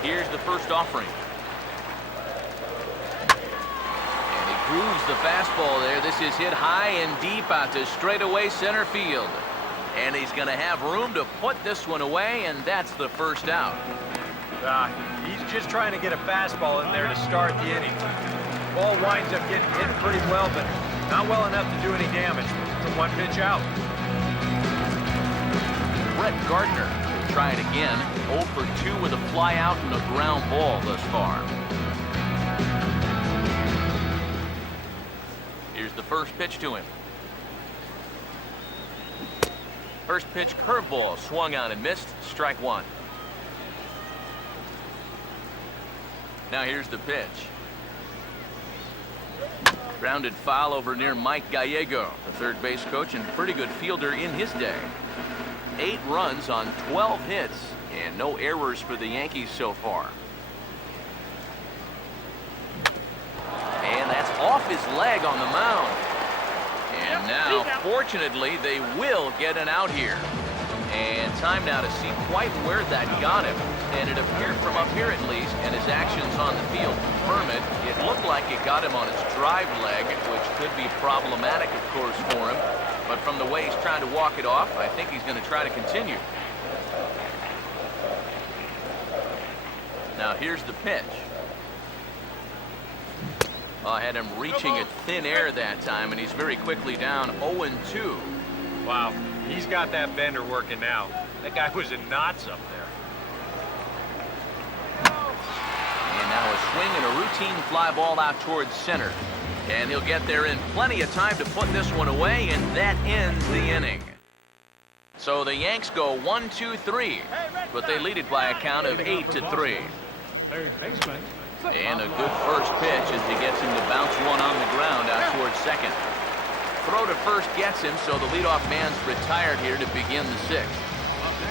Here's the first offering. And he grooves the fastball there. This is hit high and deep out to straightaway center field. And he's going to have room to put this one away, and that's the first out. He's just trying to get a fastball in there to start the inning. Ball winds up getting hit pretty well, but not well enough to do any damage. It's a 1-pitch out. Brett Gardner will try it again. 0 for 2 with a fly out and a ground ball thus far. Here's the first pitch to him. First pitch curveball swung on and missed. Strike one. Now here's the pitch. Grounded foul over near Mike Gallego, the third base coach and pretty good fielder in his day. 8 runs on 12 hits and no errors for the Yankees so far. And that's off his leg on the mound. And now, fortunately, they will get an out here. And time now to see quite where that got him. And it appeared from up here at least, and his actions on the field confirm it. It looked like it got him on his drive leg, which could be problematic, of course, for him. But from the way he's trying to walk it off, I think he's going to try to continue. Now here's the pitch. I had him reaching at thin air that time, and he's very quickly down 0-2. Wow, he's got that bender working now. That guy was in knots up there. And now a swing and a routine fly ball out towards center. And he'll get there in plenty of time to put this one away, and that ends the inning. So the Yanks go 1-2-3, but they lead it by a count of 8-3. Third baseman. And a good first pitch as he gets him to bounce one on the ground out towards second. Throw to first gets him, so the leadoff man's retired here to begin the sixth.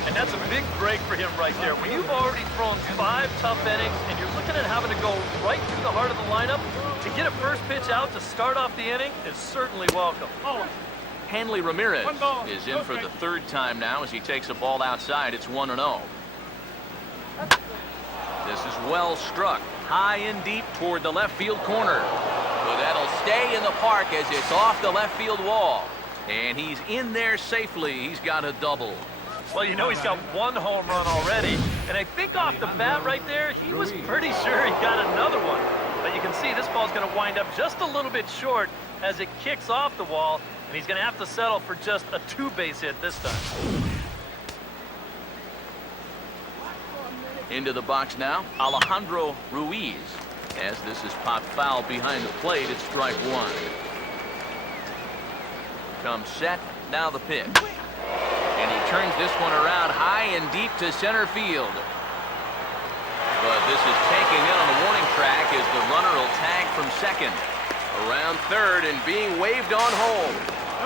And that's a big break for him right there. When you've already thrown 5 tough innings and you're looking at having to go right through the heart of the lineup, to get a first pitch out to start off the inning is certainly welcome. Hanley Ramirez is in for the third time now as he takes a ball outside. It's 1-0. This is well struck, high and deep toward the left field corner. But that'll stay in the park as it's off the left field wall. And he's in there safely. He's got a double. Well, you know he's got 1 home run already. And I think off the bat right there, he was pretty sure he got another one. But you can see this ball's going to wind up just a little bit short as it kicks off the wall. And he's going to have to settle for just a 2-base hit this time. Into the box now, Alejandro Ruiz. As this is popped foul behind the plate, it's strike one. Comes set, now the pitch. And he turns this one around high and deep to center field. But this is taking in on the warning track as the runner will tag from second. Around third and being waved on home.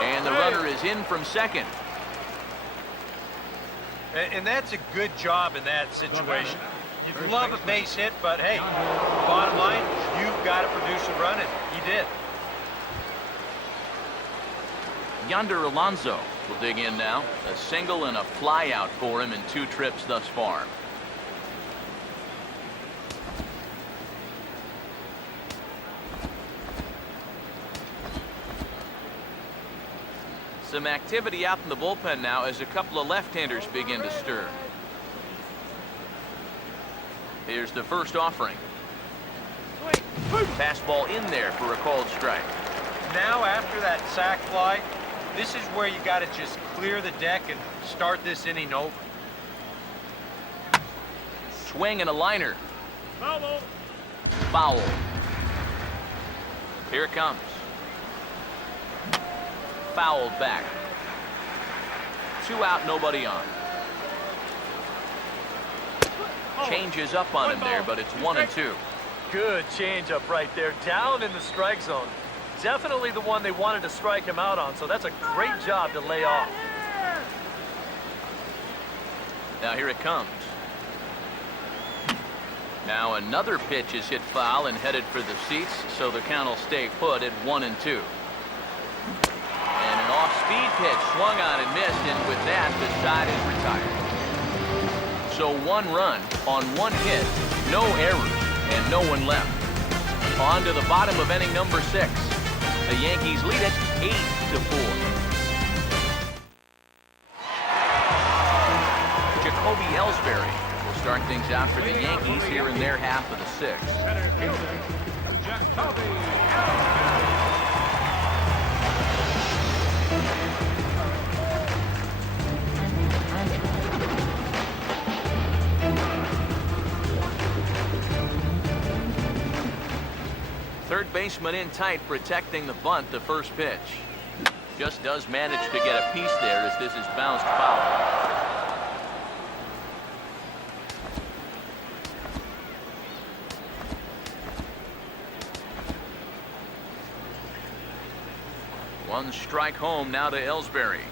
And the runner is in from second. And that's a good job in that situation. You'd love a base hit, but hey, bottom line, you've got to produce a run, and he did. Yonder Alonso will dig in now. A single and a fly out for him in 2 trips thus far. Some activity out in the bullpen now as a couple of left-handers begin to stir. Here's the first offering. Fastball in there for a called strike. Now, after that sac fly, this is where you got to just clear the deck and start this inning over. Swing and a liner. Foul. Here it comes. Fouled back. 2 out, nobody on. Changes up on him there, but it's 1-2. Good changeup right there, down in the strike zone. Definitely the one they wanted to strike him out on, so that's a great job to lay off. Now here it comes. Now another pitch is hit foul and headed for the seats, so the count will stay put at 1-2. And an off-speed pitch swung on and missed, and with that, the side is retired. So 1 run on 1 hit, no errors, and no one left. On to the bottom of inning number 6. The Yankees lead it 8-4. Jacoby Ellsbury will start things out for the Yankees here in their half of the 6th. Center fielder, Jacoby. Third baseman in tight, protecting the bunt, the first pitch. Just does manage to get a piece there as this is bounced foul. One strike home now to Ellsbury.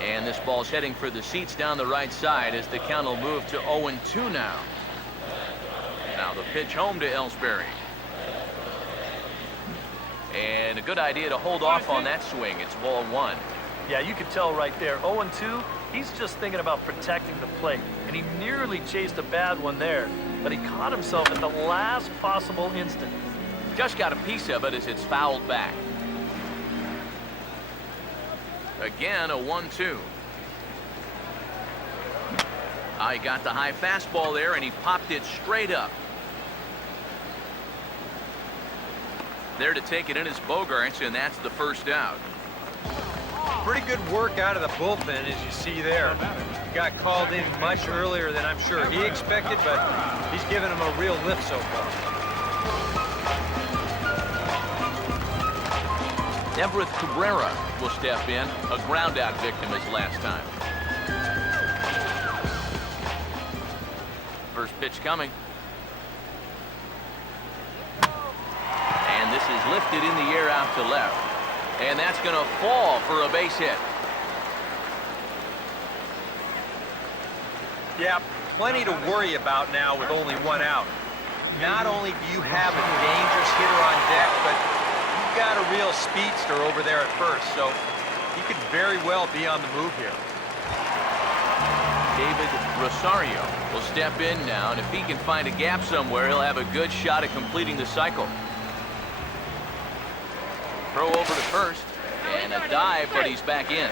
And this ball's heading for the seats down the right side as the count will move to 0-2 now. Now the pitch home to Ellsbury. And a good idea to hold off on that swing. It's ball 1. Yeah, you could tell right there. 0-2, he's just thinking about protecting the plate. And he nearly chased a bad one there. But he caught himself at the last possible instant. Just got a piece of it as it's fouled back. Again, a 1-2. He got the high fastball there, and he popped it straight up. There to take it in is Bogarts, and that's the first out. Pretty good work out of the bullpen, as you see there. He got called in much earlier than I'm sure he expected, but he's given him a real lift so far. Everett Cabrera will step in, a ground-out victim as last time. First pitch coming. And this is lifted in the air out to left. And that's going to fall for a base hit. Yeah, plenty to worry about now with only 1 out. Not only do you have a dangerous hitter on deck, but you've got a real speedster over there at first, so he could very well be on the move here. David Rosario will step in now, and if he can find a gap somewhere, he'll have a good shot at completing the cycle. Throw over to first, and a dive, but he's back in.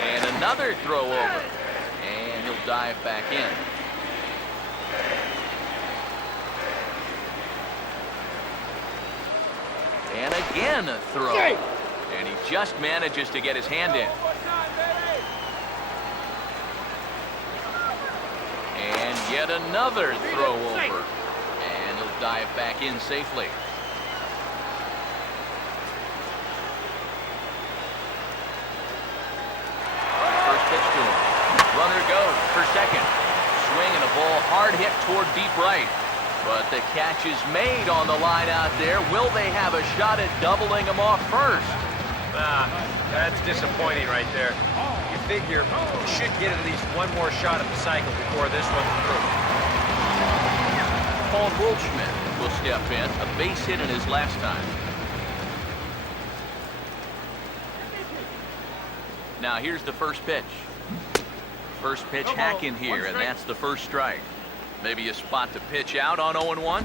And another throw over, and he'll dive back in. And again a throw. And he just manages to get his hand in. And yet another throw over. And he'll dive back in safely. First pitch to him. Runner goes for second. Swing and a ball hard hit toward deep right. But the catch is made on the line out there. Will they have a shot at doubling him off first? That's disappointing right there. You figure you should get at least one more shot at the cycle before this one's through. Paul Goldschmidt will step in, a base hit in his last time. Now here's the first pitch. First pitch hack in here, and that's the first strike. Maybe a spot to pitch out on 0-1?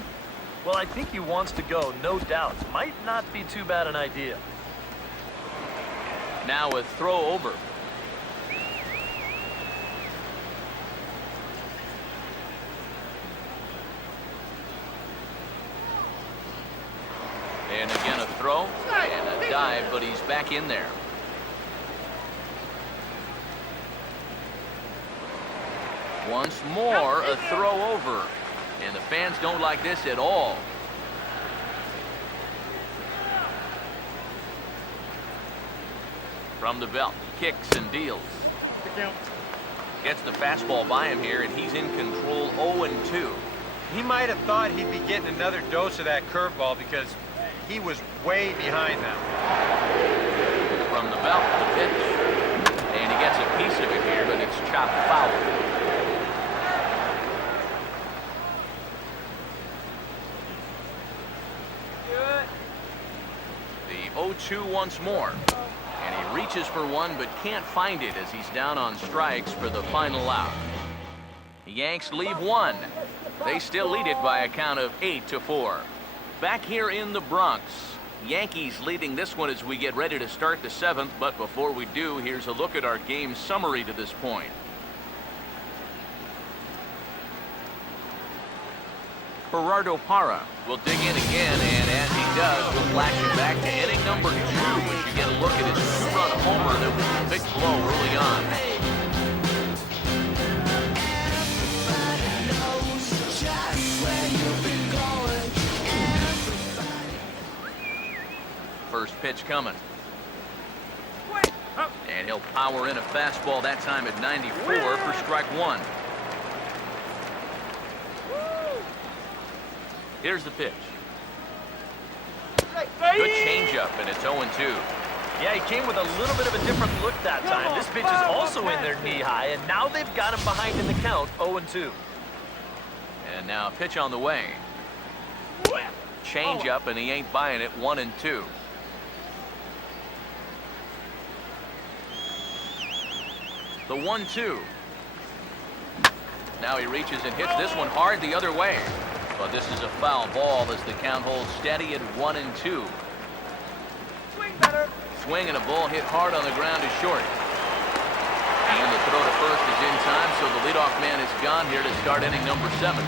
Well, I think he wants to go, no doubt. Might not be too bad an idea. Now a throw over. And again a throw and a dive, but he's back in there. Once more, a throw over. And the fans don't like this at all. From the belt, kicks and deals. Gets the fastball by him here, and he's in control 0-2. He might have thought he'd be getting another dose of that curveball because he was way behind them. From the belt, the pitch. And he gets a piece of it here, but it's chopped foul. The 0-2 once more. And he reaches for one, but can't find it as he's down on strikes for the final out. The Yanks leave one. They still lead it by a count of 8-4. Back here in the Bronx, Yankees leading this one as we get ready to start the 7th. But before we do, here's a look at our game summary to this point. Gerardo Parra will dig in again, and as he does, we'll flash it back to inning number 2, which you get a look at his 2-run homer that was a big blow early on. First pitch coming. And he'll power in a fastball that time at 94 for strike 1. Here's the pitch. Good changeup, and it's 0-2. Yeah, he came with a little bit of a different look that time. This pitch is also in there knee-high, and now they've got him behind in the count, 0-2. And now a pitch on the way. Changeup, and he ain't buying it, 1-2. The 1-2. Now he reaches and hits this one hard the other way. But this is a foul ball as the count holds steady at 1-2. Swing and a ball hit hard on the ground is short. And the throw to first is in time, so the leadoff man is gone here to start inning number 7.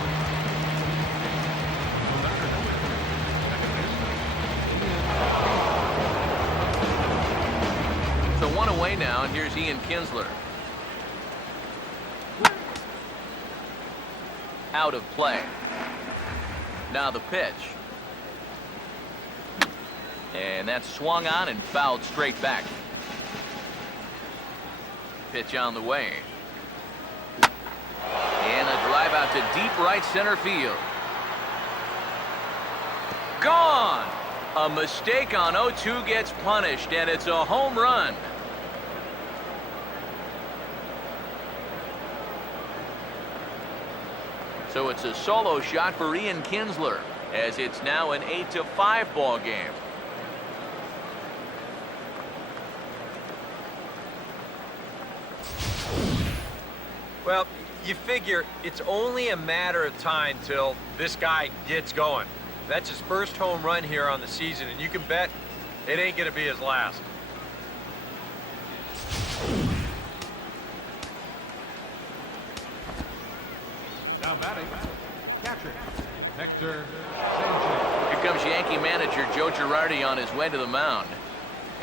So one away now, and here's Ian Kinsler. Out of play. Now the pitch. And that's swung on and fouled straight back. Pitch on the way. And a drive out to deep right center field. Gone! A mistake on 0-2 gets punished, and it's a home run. So it's a solo shot for Ian Kinsler, as it's now an 8-5 ball game. Well, you figure it's only a matter of time till this guy gets going. That's his first home run here on the season, and you can bet it ain't going to be his last. Now batting, catcher, Hector Sanchez. Here comes Yankee manager Joe Girardi on his way to the mound.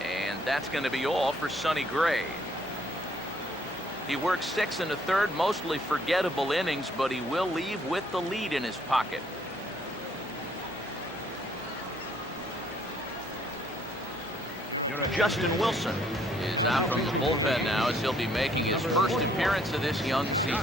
And that's going to be all for Sonny Gray. He works 6 1/3, mostly forgettable innings, but he will leave with the lead in his pocket. Justin Wilson is out from the bullpen now as he'll be making his first appearance of this young season.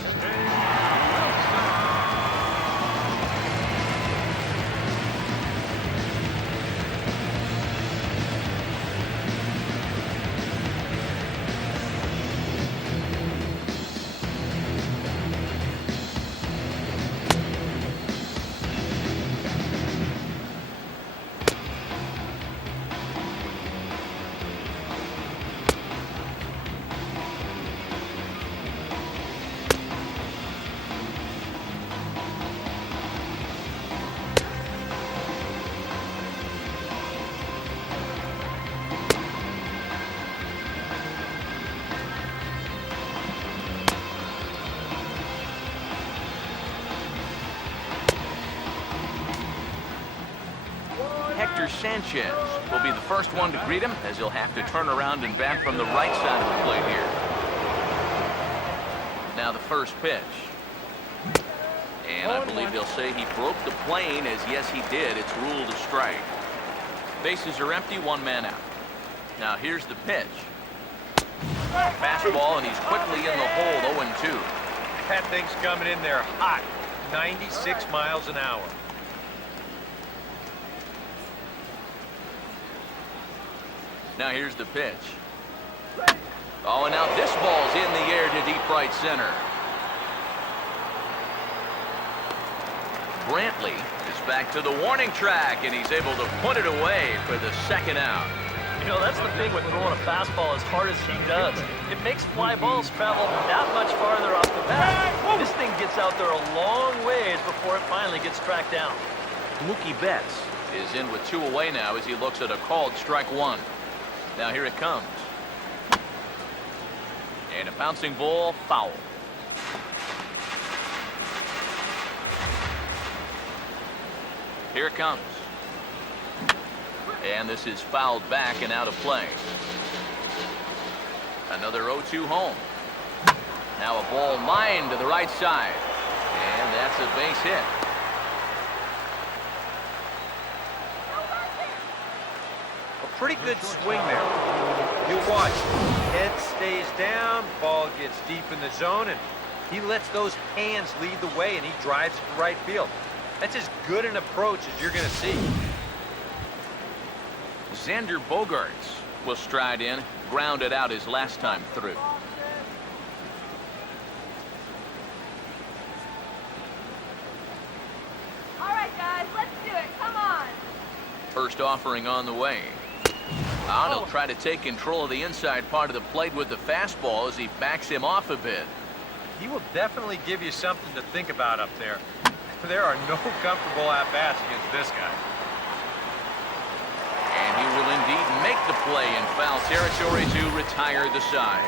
Hector Sanchez will be the first one to greet him, as he'll have to turn around and bat from the right side of the plate here. Now the first pitch. And I believe they'll say he broke the plane, as yes, he did. It's ruled a strike. Bases are empty, one man out. Now here's the pitch. Fastball, and he's quickly in the hole, 0-2. That thing's coming in there hot, 96 miles an hour. Now here's the pitch. Oh, and now this ball's in the air to deep right center. Brantley is back to the warning track, and he's able to put it away for the second out. You know, that's the thing with throwing a fastball as hard as he does. It makes fly balls travel that much farther off the bat. This thing gets out there a long ways before it finally gets tracked down. Mookie Betts is in with 2 away now as he looks at a called strike 1. Now here it comes. And a bouncing ball, foul. Here it comes. And this is fouled back and out of play. Another 0-2 home. Now a ball lined to the right side. And that's a base hit. A pretty good swing there. You watch. Head stays down, ball gets deep in the zone, and he lets those hands lead the way, and he drives it to right field. That's as good an approach as you're going to see. Xander Bogaerts will stride in, grounded out his last time through. All right, guys, let's do it. Come on. First offering on the way. He'll try to take control of the inside part of the plate with the fastball as he backs him off a bit. He will definitely give you something to think about up there. There are no comfortable at-bats against this guy. And he will indeed make the play in foul territory to retire the side.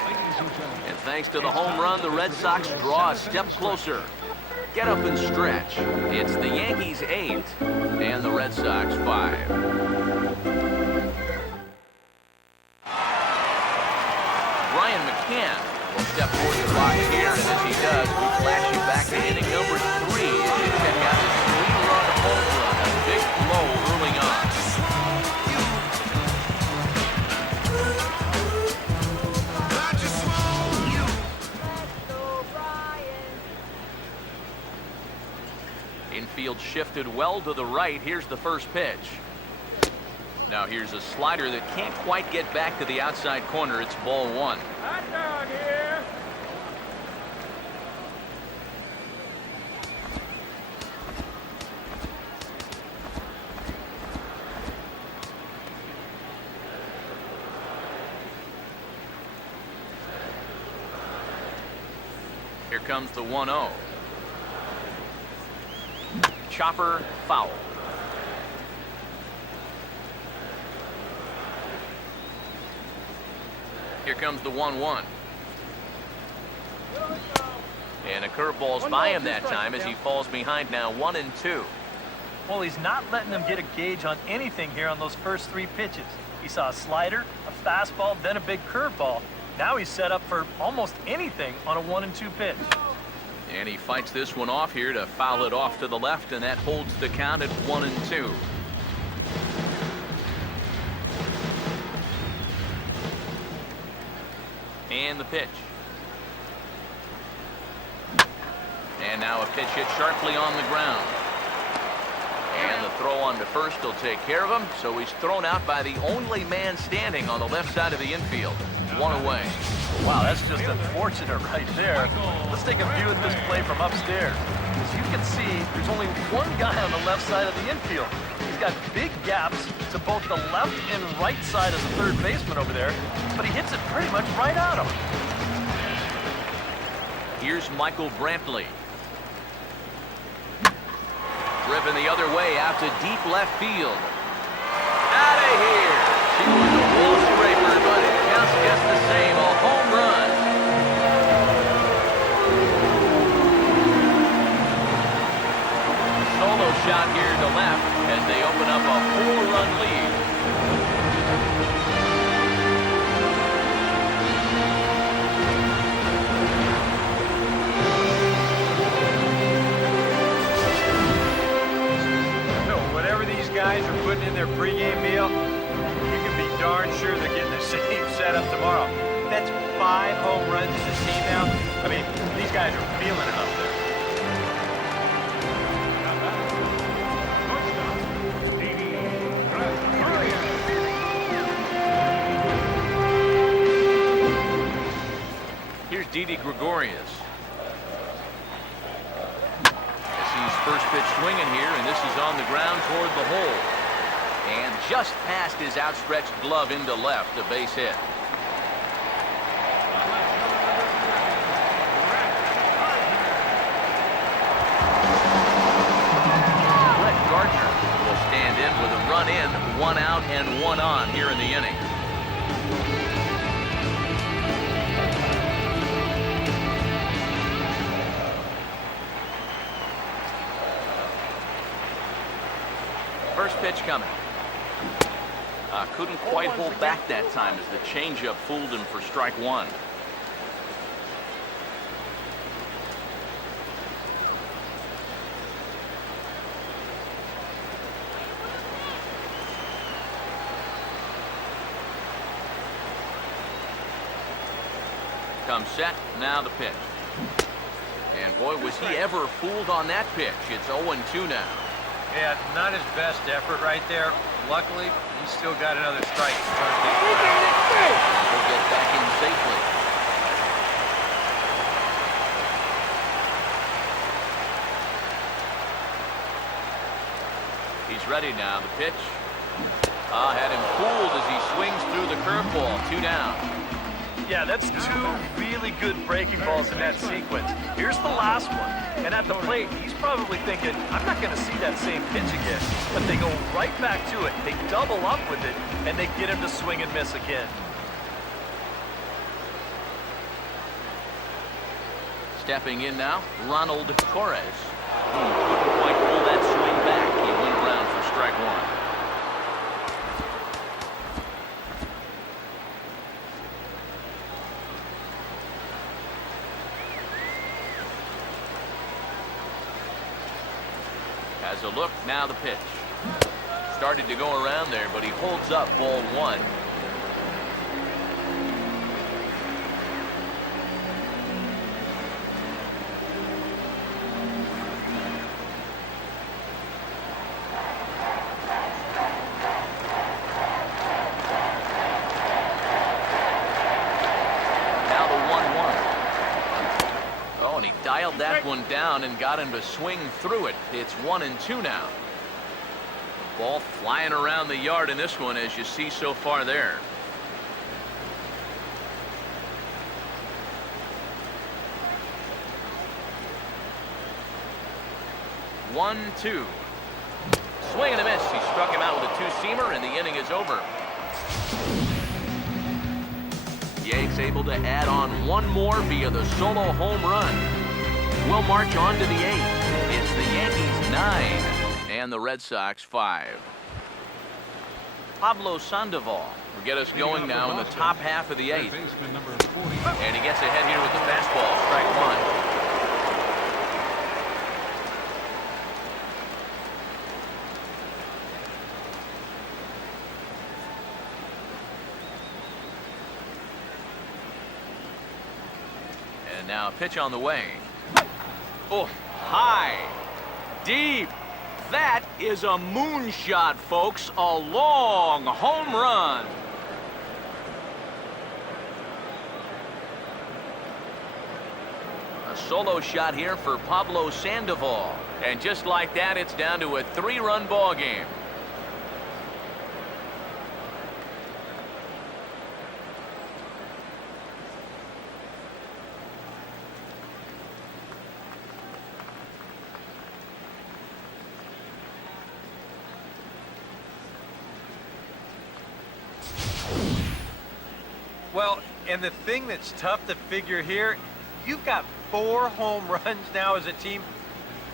And thanks to the home run, the Red Sox draw a step closer. Get up and stretch. It's the Yankees 8 and the Red Sox 5. Brian McCann will step toward the box here, and as he does, we flash you back to inning number 3 as you check out his 3-run home run. A big blow early on. Infield shifted well to the right. Here's the first pitch. Now here's a slider that can't quite get back to the outside corner. It's ball 1. Hot dog here. Here comes the 1-0. Chopper, foul. Here comes the 1-1. And a curveball's by him that time as he falls behind now 1-2. Well, he's not letting them get a gauge on anything here on those first 3 pitches. He saw a slider, a fastball, then a big curveball. Now he's set up for almost anything on a 1-2 pitch. And he fights this one off here to foul it off to the left, and that holds the count at 1-2. And the pitch. And now a pitch hit sharply on the ground. And the throw on to first will take care of him, so he's thrown out by the only man standing on the left side of the infield. 1 away. Wow, that's just unfortunate right there. Let's take a view at this play from upstairs. As you can see, there's only one guy on the left side of the infield. He's got big gaps to both the left and right side of the third baseman over there, but he hits it pretty much right at him. Here's Michael Brantley. Driven the other way out to deep left field. Out of here! She was a wall scraper, but it counts just the same. A home run. Solo shot here to left as they open up a 4-run lead. in their pregame meal, you can be darn sure they're getting the same setup tomorrow. That's 5 home runs as a team now. I mean, these guys are feeling it up there. Now batting, shortstop, Didi Gregorius. Here's Didi Gregorius. He's first pitch swinging here, and this is on the ground toward the hole. And just past his outstretched glove into left, a base hit. Brett Gardner will stand in with a run in, 1 out and 1 on here in the inning. First pitch coming. Couldn't quite hold back that time as the changeup fooled him for strike 1. Comes set, now the pitch. And boy, was he ever fooled on that pitch. It's 0-2 now. Yeah, not his best effort right there. Luckily, he's still got another strike. He'll get back in safely. He's ready now. The pitch. Had him fooled as he swings through the curveball. 2 down. Yeah, that's 2 really good breaking balls in that sequence. Here's the last one. And at the plate, he's probably thinking, I'm not going to see that same pitch again. But they go right back to it. They double up with it, and they get him to swing and miss again. Stepping in now, Ronald Torres. Couldn't quite pull that swing back. He went around for strike 1. Has a look, now the pitch. Started to go around there, but he holds up ball 1. Now the 1-1. Oh, and he dialed that one down and got him to swing through it. It's 1-2 now. Ball flying around the yard in this one, as you see so far there. One, 2. Swing and a miss. He struck him out with a 2-seamer, and the inning is over. Yanks able to add on 1 more via the solo home run. We'll march on to the 8th. It's the Yankees 9 and the Red Sox 5. Pablo Sandoval will get us going now in the top half of the 8th. Baseman number 40. And he gets ahead here with the fastball, strike 1. And now a pitch on the way. Oh, high, deep. That is a moonshot, folks. A long home run. A solo shot here for Pablo Sandoval. And just like that, it's down to a 3-run ball game. Well, and the thing that's tough to figure here, you've got 4 home runs now as a team.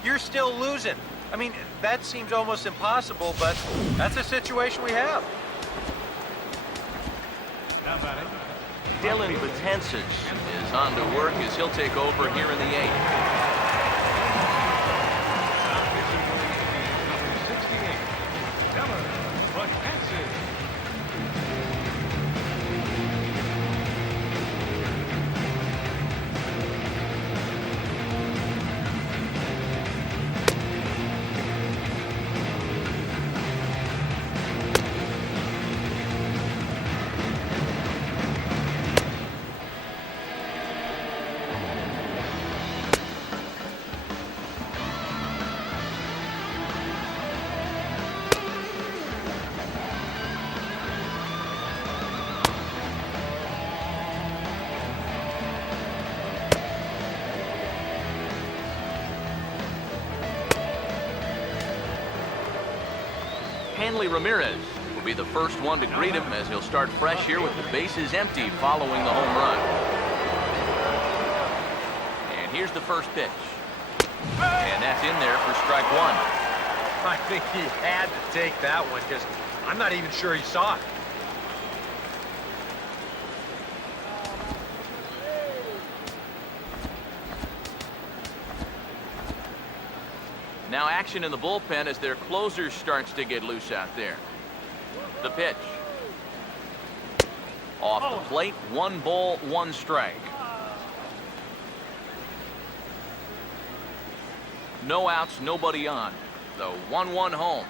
You're still losing. I mean, that seems almost impossible, but that's the situation we have. Now batting. Dylan Betances is on to work as he'll take over here in the 8th. Now pitching for the Yankees, number 68, Dylan the fences. Hanley Ramirez will be the first one to greet him as he'll start fresh here with the bases empty following the home run. And here's the first pitch. And that's in there for strike one. I think he had to take that one because I'm not even sure he saw it. Now action in the bullpen as their closer starts to get loose out there. The pitch. Off the plate, 1 ball, 1 strike. No outs, nobody on. The 1-1 home.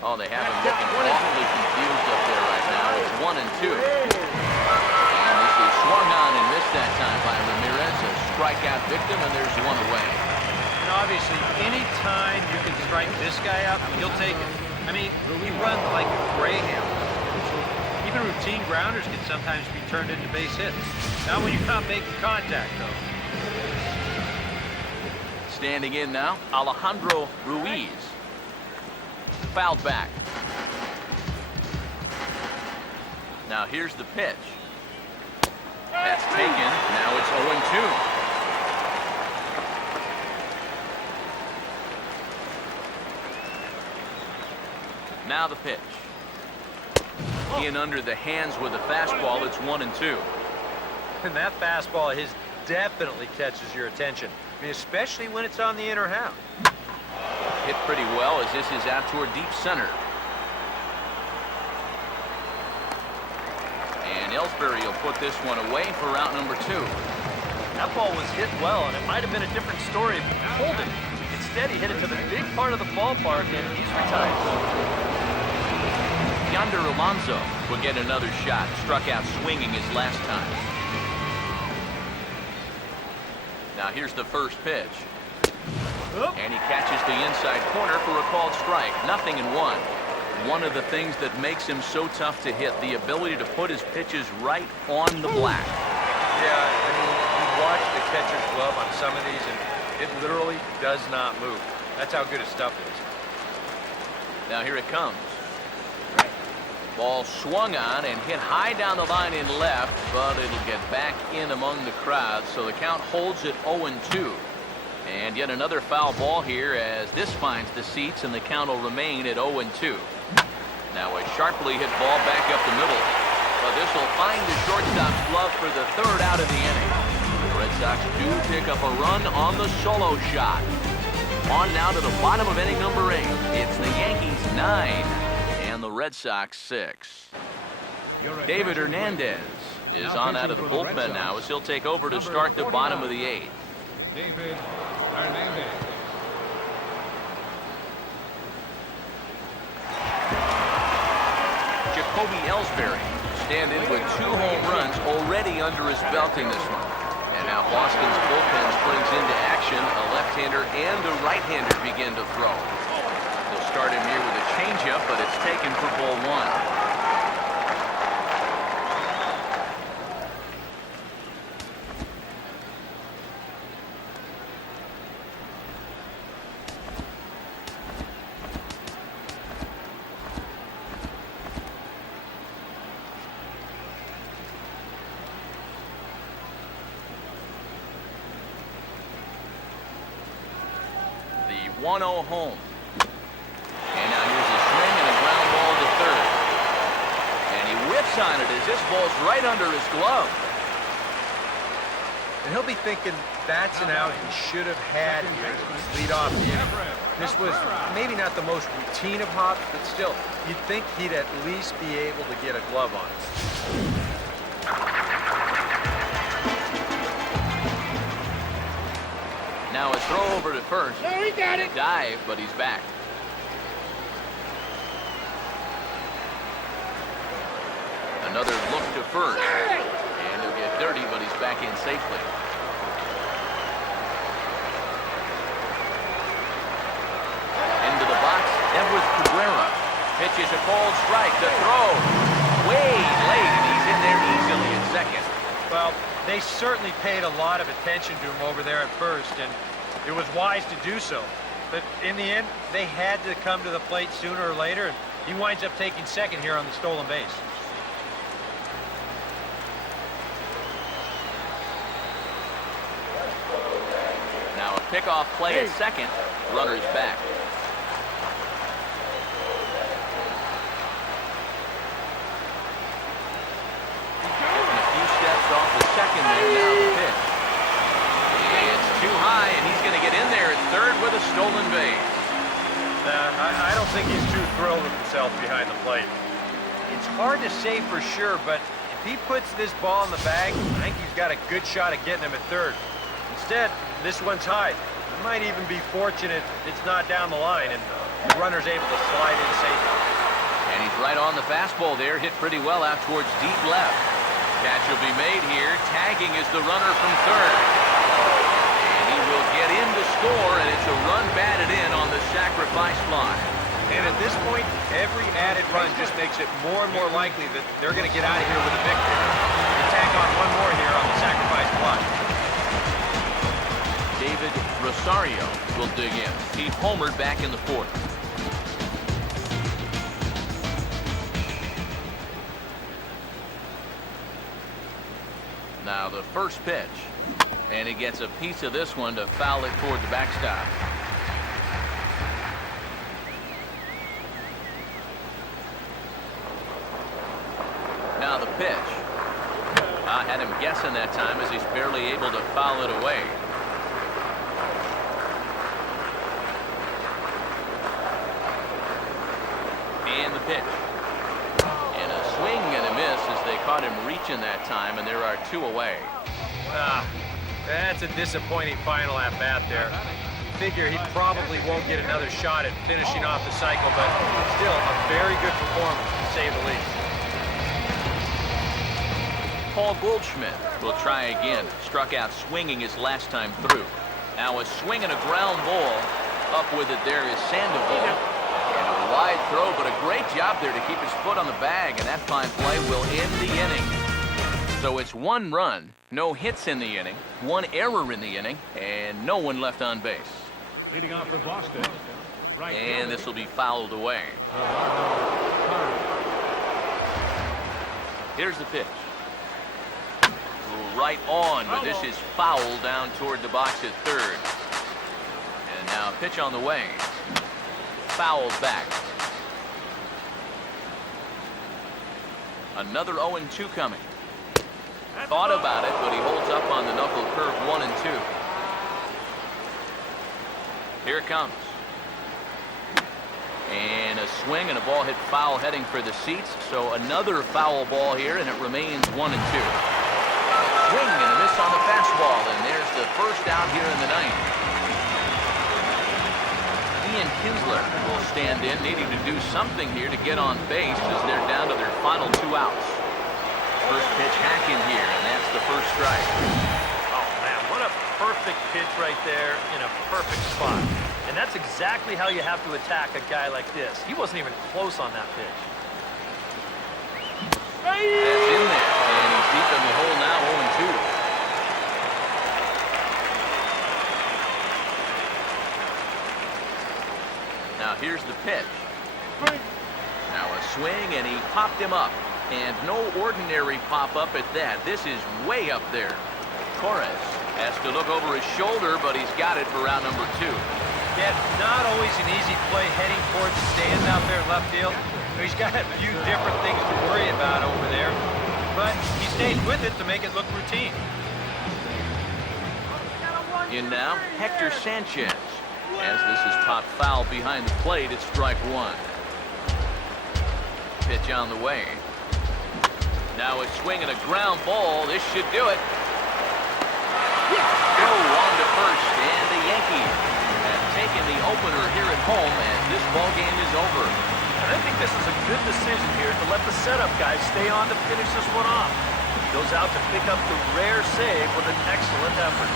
Oh, they have him looking awfully confused up there right now. It's 1-2. And this is swung on and missed that time by Ramirez. A strikeout victim, and there's one away. And obviously, any time you can strike this guy out, you'll take it. I mean, he runs like a greyhound. Even routine grounders can sometimes be turned into base hits. Not when you're not making contact, though. Standing in now, Alejandro Ruiz. Fouled back. Now here's the pitch. That's taken. Now it's 0-2. Now the pitch. In under the hands with a fastball, it's 1-2. And that fastball of his definitely catches your attention. I mean, especially when it's on the inner half. Hit pretty well as this is out toward deep center. And Ellsbury will put this one away for route number 2. That ball was hit well, and it might have been a different story if he pulled it. Instead, he hit it to the big part of the ballpark, and he's retired. Yonder Alonso will get another shot. Struck out swinging his last time. Now here's the first pitch. And he catches the inside corner for a called strike. 0-1. One of the things that makes him so tough to hit, the ability to put his pitches right on the black. Yeah, I mean, you watch the catcher's glove on some of these, and it literally does not move. That's how good his stuff is. Now here it comes. Ball swung on and hit high down the line in left, but it'll get back in among the crowd, so the count holds at 0-2. And yet another foul ball here as this finds the seats, and the count will remain at 0-2. Now a sharply hit ball back up the middle, but this will find the shortstop's glove for the 3rd out of the inning. The Red Sox do pick up a run on the solo shot. On now to the bottom of inning number 8. It's the Yankees 9. And the Red Sox 6. David Hernandez is on out of the bullpen now as he'll take over to start the bottom of the 8th. David Hernandez. Jacoby Ellsbury stand in with 2 home runs already under his belt in this one. And now Boston's bullpen springs into action. A left-hander and a right-hander begin to throw. They'll start him here with a changeup, but it's taken for ball 1. The 1-0 home. And now here's a swing and a ground ball to 3rd. And he whips on it as this ball's right under his glove. And he'll be thinking that's an out he should have had here to lead off the inning. This was maybe not the most routine of hops, but still, you'd think he'd at least be able to get a glove on it. Now a throw over to first. No, he got it. Dive, but he's back. Another look to first. And he'll get dirty, but he's back in safely. Into the box, Everett Cabrera. Pitches a cold strike. The throw way late, and he's in there easily at second. Well, they certainly paid a lot of attention to him over there at first, and it was wise to do so. But in the end, they had to come to the plate sooner or later, and he winds up taking second here on the stolen base. Now a pickoff play at second. Runner's back. Taking a few steps off the second there. Now the pitch. It's too high, and he's going to get in there at third with a stolen base. I don't think he's too thrilled with himself behind the plate. It's hard to say for sure, but if he puts this ball in the bag, I think he's got a good shot at getting him at third. Instead, this one's high. He might even be fortunate it's not down the line, and the runner's able to slide in safely. And he's right on the fastball there, hit pretty well out towards deep left. Catch will be made here. Tagging is the runner from third. And he will get in to score, and it's a run batted in on the sacrifice fly. And at this point, every added run just makes it more and more likely that they're going to get out of here with a victory. They tack on one more here on the sacrifice fly. David Rosario will dig in. He homered back in the fourth. Now the first pitch. And he gets a piece of this one to foul it toward the backstop. Now the pitch. I had him guessing that time as he's barely able to foul it away. And the pitch. And a swing and a miss as they caught him reaching that time, and there are two away. That's a disappointing final at bat there. Figure he probably won't get another shot at finishing off the cycle, but still a very good performance to say the least. Paul Goldschmidt will try again. Struck out swinging his last time through. Now a swing and a ground ball. Up with it there is Sandoval. And a wide throw, but a great job there to keep his foot on the bag, and that fine play will end the inning. So it's one run, no hits in the inning, one error in the inning, and no one left on base. Leading off for Boston. Right And this will be fouled away. Here's the pitch. Right on, but this is foul down toward the box at third. And now a pitch on the way. Fouled back. Another 0-2 coming. Thought about it, but he holds up on the knuckle curve 1 and 2. Here it comes. And a swing and a ball hit foul heading for the seats. So another foul ball here, and it remains 1 and 2. Swing and a miss on the fastball, and there's the first out here in the ninth. Ian Kinsler will stand in, needing to do something here to get on base as they're down to their final 2 outs. First pitch hacking here, and that's the first strike. Oh, man, what a perfect pitch right there in a perfect spot. And that's exactly how you have to attack a guy like this. He wasn't even close on that pitch. That's in there, and he's deep in the hole now, 0-2. Now here's the pitch. Now a swing, and he popped him up. And no ordinary pop-up at that. This is way up there. Torres has to look over his shoulder, but he's got it for round number 2. Yeah, not always an easy play heading towards the stands out there in left field. He's got a few different things to worry about over there, but he stays with it to make it look routine. In now, Hector Sanchez. As this is popped foul behind the plate, it's strike one. Pitch on the way. Now a swing and a ground ball. This should do it. Go on to first, and the Yankees have taken the opener here at home as this ball game is over. And I think this is a good decision here to let the setup guys stay on to finish this one off. He goes out to pick up the rare save with an excellent effort.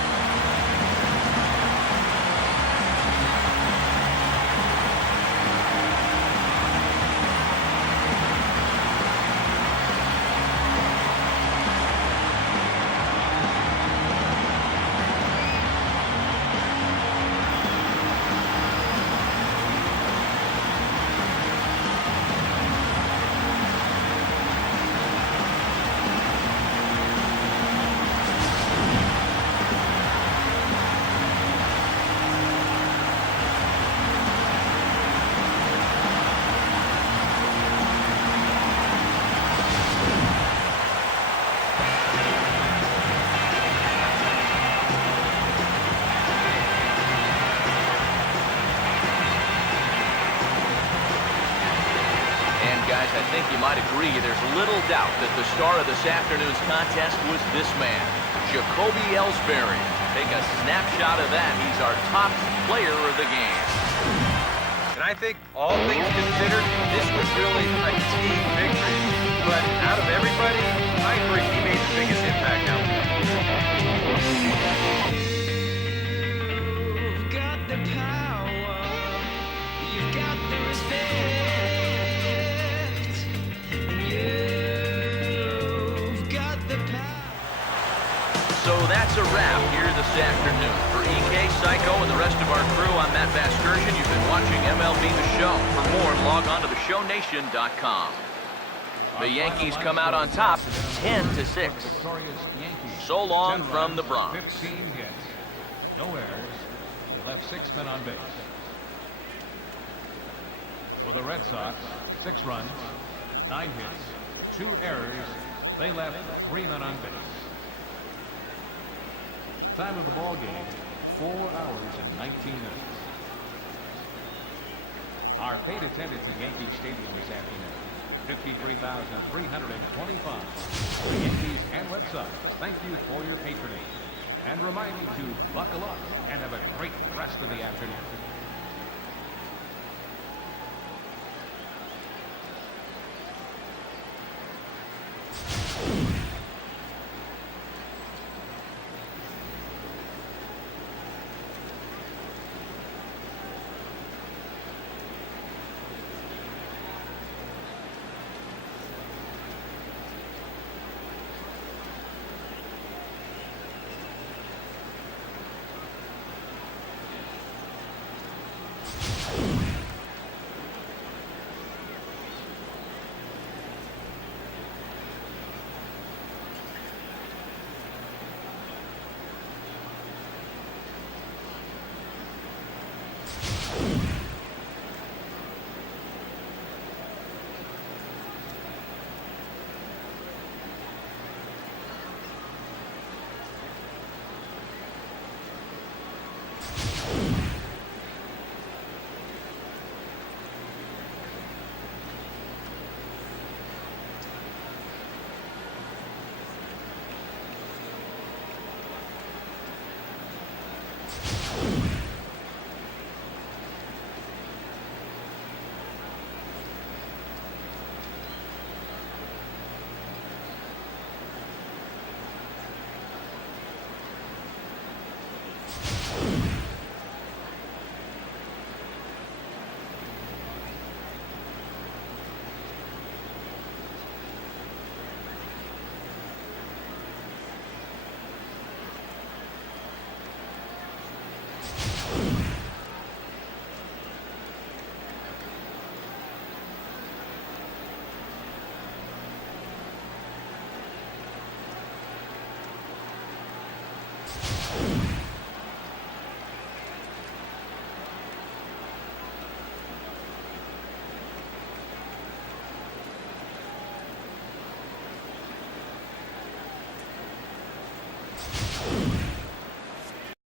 Guys, I think you might agree there's little doubt that the star of this afternoon's contest was this man, Jacoby Ellsbury. Take a snapshot of that. He's our top player of the game. And I think, all things considered, this was really a team victory. But out of everybody, I agree he made the biggest impact out there. You've got the power. You've got the respect. So that's a wrap here this afternoon. For EK, Psycho, and the rest of our crew, I'm Matt Vasgersian. You've been watching MLB The Show. For more, log on to theshownation.com. The Yankees come out on top 10-6. So long from the Bronx. 15 hits. No errors. They left 6 men on base. For the Red Sox, 6 runs, 9 hits, 2 errors. They left 3 men on base. Time of the ball game, 4 hours and 19 minutes. Our paid attendance at Yankee Stadium this afternoon, 53,325. The Yankees and Red Sox, thank you for your patronage. And remind you to buckle up and have a great rest of the afternoon.